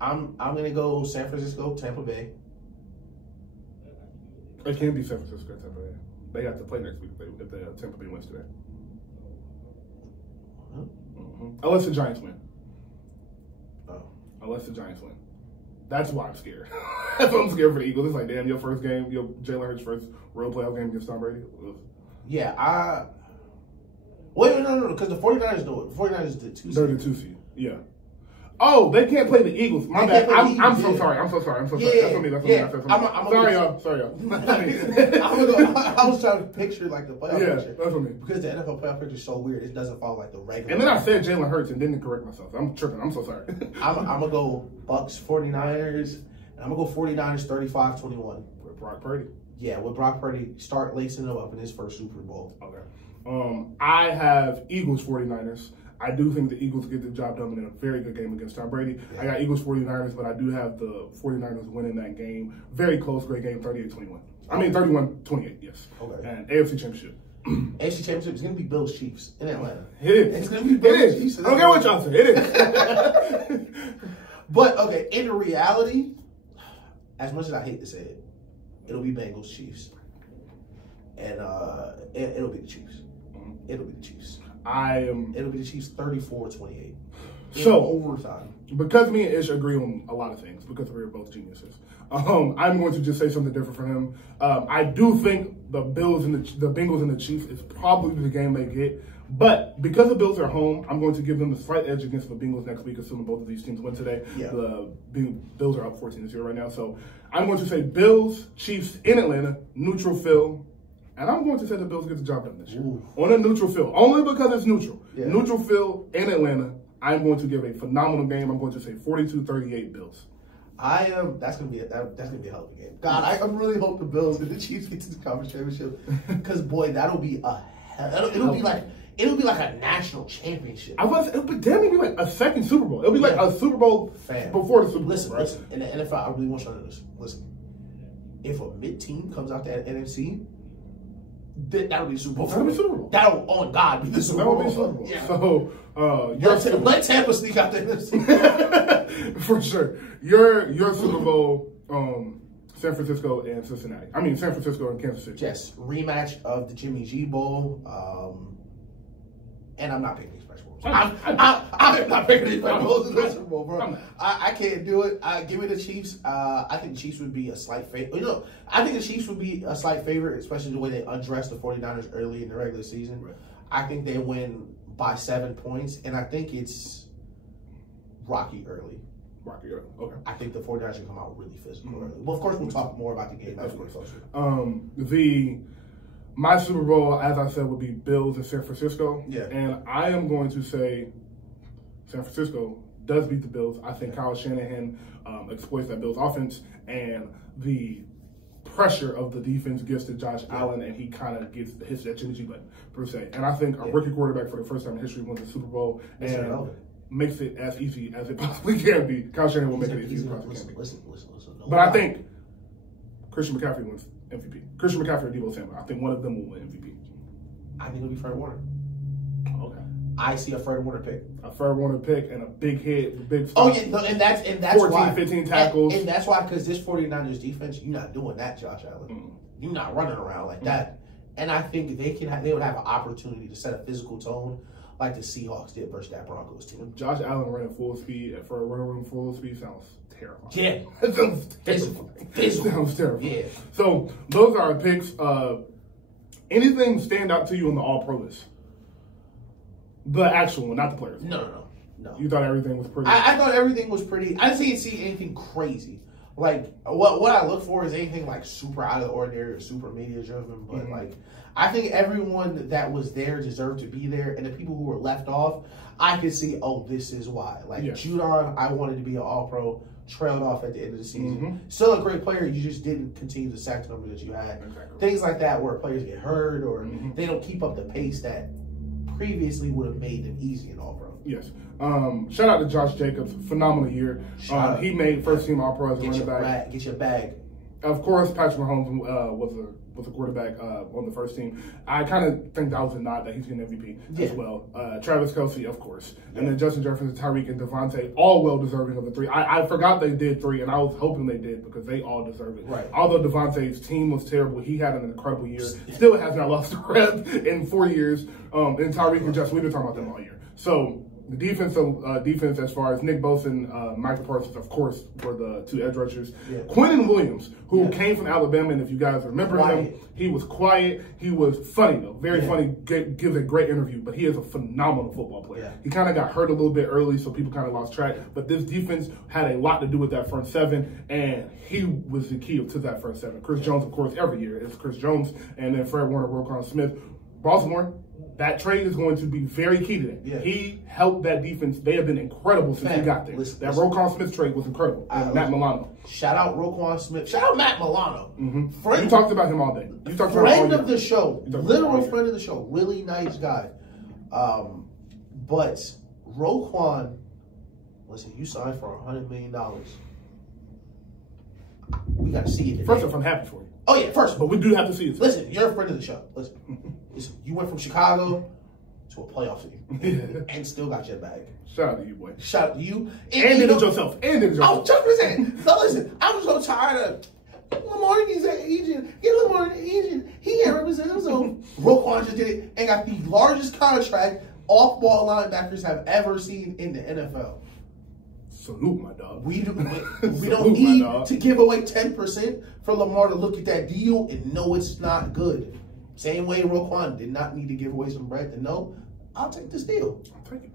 I'm gonna go San Francisco, Tampa Bay. It can't be San Francisco, Tampa Bay. They have to play next week if the Tampa Bay wins today. Unless the Giants win. Oh. Unless the Giants win. That's why I'm scared. That's why I'm scared for the Eagles. It's like, damn, your first game, your Jalen Hurts' first real playoff game against Tom Brady. Ugh. Yeah, Wait, no, because the 49ers do it. The 49ers is the 2 seed. They're the 2 seed. Yeah. Oh, they can't play the Eagles. My bad. I'm so sorry. I'm so sorry. Yeah, that's on me. Sorry, y'all. I was trying to picture like the playoff picture. That's on me. Because the NFL playoff picture is so weird. It doesn't follow like the regular. And then I said Jalen Hurts and didn't correct myself. I'm tripping. I'm so sorry. I'm going to go Bucks 49ers. And I'm going to go 49ers 35-21. With Brock Purdy. Yeah, with Brock Purdy start lacing him up in his first Super Bowl. Okay. I have Eagles 49ers. I do think the Eagles get the job done in a very good game against Tom Brady. Yeah. I got Eagles 49ers, but I do have the 49ers winning that game. Very close, great game, 38-21. I mean, 31-28, yes. Okay. And AFC Championship. AFC Championship is going to be Bills Chiefs in Atlanta. It is. It's going to be Bills Chiefs. I don't care what y'all say. It is. But, okay, in reality, as much as I hate to say it, it'll be Bengals Chiefs. And it'll be the Chiefs. It'll be the Chiefs. It'll be the Chiefs 34-28. So overtime. Because me and Ish agree on a lot of things, because we're both geniuses. I'm going to just say something different for him. I do think the Bengals and the Chiefs is probably the game they get. But because the Bills are home, I'm going to give them the slight edge against the Bengals next week, assuming both of these teams win today. Yeah. The Bills are up 14-0 right now. So I'm going to say Bills, Chiefs in Atlanta, neutral field. And I'm going to say the Bills get the job done this year. Ooh. On a neutral field. Only because it's neutral. Yeah. Neutral field in Atlanta. I'm going to give a phenomenal game. I'm going to say 42-38 Bills. That's gonna be a hell of a game. God, I really hope the Bills and the Chiefs get to the conference championship. Because boy, that'll be a hell. It'll be like a national championship. I was it'll be like a second Super Bowl. It'll be like a Super Bowl before the Super Bowl. Listen. In the NFL, I really want you to know this. Listen. If a mid team comes out that NFC, that'll be Super Bowl. That'll be Super Bowl. That'll, on God, be the Super Bowl. That'll be Super Bowl. Yeah. So, let Tampa sneak out the NFC. For sure. Your Super Bowl, San Francisco and Cincinnati. I mean, San Francisco and Kansas City. Yes. Rematch of the Jimmy G Bowl. And I'm not picking these Super Bowls. I'm not picking these Super Bowls in the Super Bowl, bro. I can't do it. Give me the Chiefs. I think the Chiefs would be a slight favorite. I think the Chiefs would be a slight favorite, especially the way they undressed the 49ers early in the regular season. Right. I think they win by 7 points, and I think it's rocky early. Okay. I think the 49ers should come out really physical early. Well, of course, we'll talk more about the game as we get closer. My Super Bowl, as I said, would be Bills and San Francisco. Yeah. And I am going to say San Francisco does beat the Bills. I think Kyle Shanahan exploits that Bills offense, and the pressure of the defense gets to Josh Allen, and he kind of hits that Jimmy G button, per se. And I think a rookie quarterback for the first time in history wins the Super Bowl and makes it as easy as it possibly can be. Kyle Shanahan will make it as easy as it possibly can be. Listen. But I think Christian McCaffrey wins MVP. Christian McCaffrey or Deebo Samuel. I think one of them will win MVP. I think it'll be Fred Warner. Okay. I see a Fred Warner pick. A Fred Warner pick and a big hit, big stop. Oh, yeah, no, and that's 14, why. 15 tackles. And that's why, because this 49ers defense, you're not doing that, Josh Allen. You're not running around like that. And I think they would have an opportunity to set a physical tone like the Seahawks did versus that Broncos team. Josh Allen running full speed for a runner running full speed sounds terrifying. Yeah. It sounds terrifying. Physical. Sounds terrifying. Yeah. So those are our picks. Anything stand out to you on the All-Pro list? The actual one, not the players. No. You thought everything was pretty? I thought everything was pretty. I didn't see anything crazy. Like, what I look for is anything like super out of the ordinary or super media driven. But like, I think everyone that was there deserved to be there, and the people who were left off, I could see, oh, this is why. Like Judon, I wanted to be an All-Pro, trailed off at the end of the season. Still a great player, you just didn't continue the sack number that you had. Exactly. Things like that where players get hurt or they don't keep up the pace that previously would have made them easy in All-Pro. Yes. Shout out to Josh Jacobs. Phenomenal year. He made first team All-Pro as a running back. Get your bag. Of course, Patrick Mahomes was a quarterback on the first team. I kind of think that was a nod that he's getting MVP as well. Travis Kelce, of course. And then Justin Jefferson, Tyreek, and Devontae, all well-deserving of the 3. I forgot they did 3, and I was hoping they did because they all deserve it. Right. Although Devontae's team was terrible, he had an incredible year. Still has not lost a rep in 4 years. And Tyreek and Justin, we've been talking about them all year. So the defense as far as Nick Bosa and Michael Parsons, of course, were the 2 edge rushers. Yeah. Quinnen Williams, who came from Alabama, and if you guys remember him, he was quiet. He was funny, though. Very funny. Gives a great interview, but he is a phenomenal football player. Yeah. He kind of got hurt a little bit early, so people kind of lost track. But this defense had a lot to do with that front 7, and he was the key to that front 7. Chris Jones, of course, every year is Chris Jones, and then Fred Warner, Roquan Smith. Baltimore, that trade is going to be very key to that. Yeah. He helped that defense. They have been incredible since he got there. That Roquan Smith trade was incredible. And Matt Milano. Shout out Roquan Smith. Shout out Matt Milano. You talked about him all day. You talked about friend of the show. Literal friend of the show. Really nice guy. But Roquan, listen, you signed for $100 million. We got to see it. First off, I'm happy for you. Oh, yeah, first. But we do have to see it. Listen, you're a friend of the show. Listen, you went from Chicago to a playoff team and still got your bag. Shout out to you, boy. Shout out to you. And did it yourself. I was just saying. So listen, I was so tired of Lamar, he's an agent. Get Lamar an agent. He can't represent him. So Roquan just did it and got the largest contract off-ball linebackers have ever seen in the NFL. Salute, my dog. We don't need to give away 10% for Lamar to look at that deal and know it's not good. Same way Roquan did not need to give away some bread to know, I'll take this deal. I'll take it.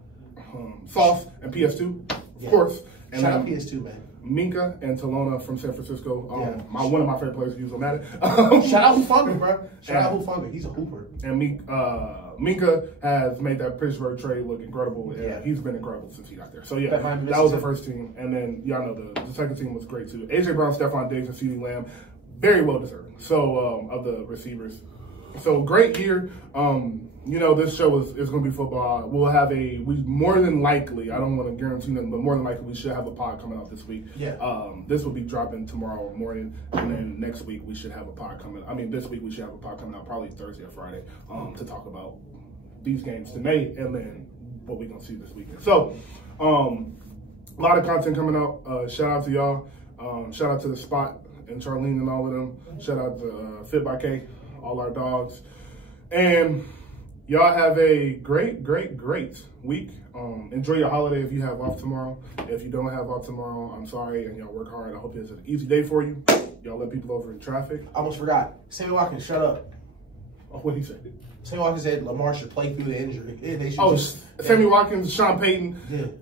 Sauce and PS2, of course. And shout out PS2, man. Minka and Talona from San Francisco. One of my favorite players to use on Madden. Shout out Hufanga, bro. Shout out Hufanga. He's a hooper. And Minka has made that Pittsburgh trade look incredible. And he's been incredible since he got there. So, yeah, that was the first team. And then, y'all know, the second team was great, too. A.J. Brown, Stephon Diggs, and CeeDee Lamb, very well deserved. So, of the receivers. So, great year. You know, this show is going to be football. We'll have more than likely, I don't want to guarantee nothing, but more than likely we should have a pod coming out this week. Yeah. This will be dropping tomorrow morning, and then next week we should have a pod coming. This week we should have a pod coming out probably Thursday or Friday to talk about these games tonight and then what we're going to see this weekend. So, a lot of content coming out. Shout out to y'all. Shout out to The Spot and Charlene and all of them. Shout out to Fit by K, all our dogs. And y'all have a great week. Enjoy your holiday if you have off tomorrow. If you don't have off tomorrow, I'm sorry, and y'all work hard. I hope it's an easy day for you. Y'all let people over in traffic. I almost forgot. Sammy Watkins, shut up. Oh, what he said? Sammy Watkins said Lamar should play through the injury. Sammy Watkins, Sean Payton,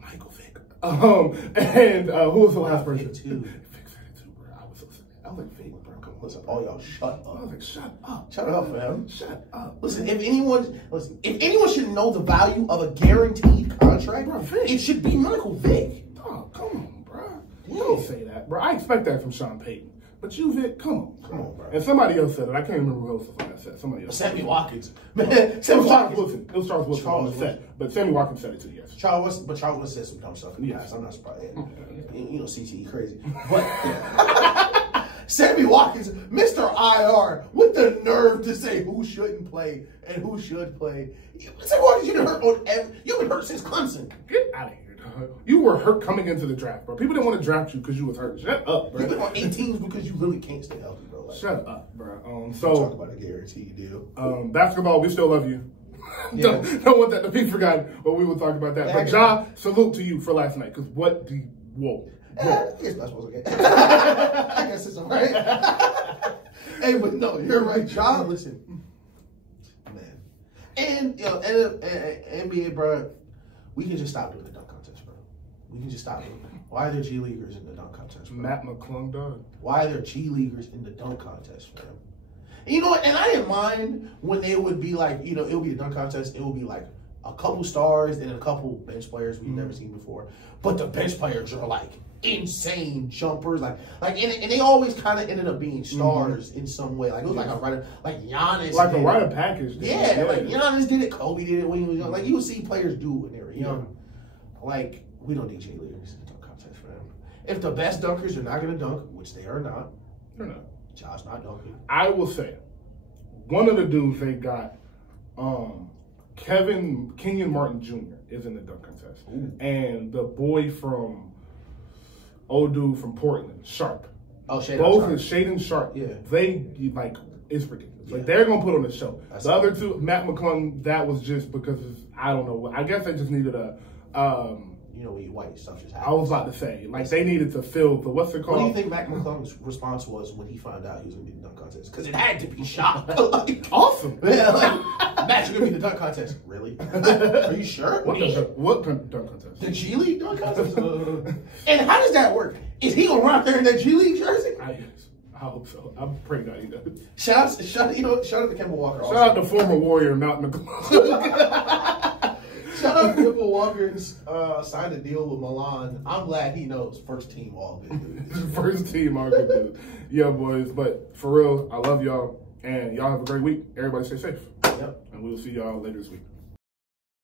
Michael Vick. And who was the last person? Vick said it too, bro. I was so sad. I was like, Vick, bro. Listen, all y'all shut up. I was like, shut up. Shut up, man. Shut up. Listen, if anyone should know the value of a guaranteed contract, bro, it should be Michael Vick. Oh, come on, bro. Don't say that, bro. I expect that from Sean Payton. But you, Vic, come on, bro. And somebody else said it. I can't remember who else was on that set. Somebody else. Sammy Watkins. Man, Sammy Watkins. It was Charles Wilson on the set. But Sammy Watkins said it too, yes. Charles Wilson said some dumb stuff in the past. I'm not surprised. You know, CTE crazy. But Sammy Watkins, Mr. IR, with the nerve to say who shouldn't play and who should play. Sammy Watkins, you've been hurt since Clemson. Get out of here, dog. You were hurt coming into the draft, bro. People didn't want to draft you because you was hurt. Shut up, bro. You've been on 8 teams because you really can't stay healthy, bro. Like, shut up, bro. Talk about a guaranteed deal. Basketball, we still love you. Yeah. don't want that to be forgotten, but we will talk about that. But Ja, salute to you for last night, because whoa. It's not supposed to get. I guess it's all right. Hey, but no, you're right, John. Listen, man, and NBA, bro, we can just stop doing the dunk contest, bro. We can just stop doing it. Why are there G Leaguers in the dunk contest, bro? Matt McClung, dog. Why are there G Leaguers in the dunk contest, bro? And you know what? And I didn't mind when they would be like, it would be a dunk contest. It would be like a couple stars and a couple bench players we've never seen before. But the bench players are like insane jumpers, and they always kind of ended up being stars in some way. Like it was like a writer, like Giannis, like a writer package. Yeah, like Giannis did it, Kobe did it when he was young. Like you would see players do it when they were whatever. You know, like we don't need cheerleaders in the dunk contest, man. If the best dunkers are not gonna dunk, which they are not, they're not. Josh not dunking. I will say, one of the dudes they got, Kenyon Martin Jr. is in the dunk contest, and the boy from old dude from Portland, Sharp. Oh, Shaden both Sharp. is Shaden Sharp. Yeah, they like it's ridiculous. Like they're gonna put on a show. That's the other two, Matt McClung, that was just because I don't know. I guess they just needed a. You know, when you white stuff just happens. I was about to say, like they needed to fill the what's it called? What do you think Matt McClung's response was when he found out he was gonna be in the dunk contest? Because it had to be shock. Like, awesome. Yeah, like, Matt, you're gonna be in the dunk contest. Really? Are you sure? What dunk contest? The G League dunk contest. And how does that work? Is he gonna run out there in that G League jersey? I hope so. I'm praying that he does. Shout out to Kemba Walker. Shout out to former Warrior Matt McClung. Shout out to Kemba Walker signed a deal with Milan. I'm glad he knows first team all good. First team all good dude. Yeah, boys. But for real, I love y'all. And y'all have a great week. Everybody stay safe. Yep. And we'll see y'all later this week.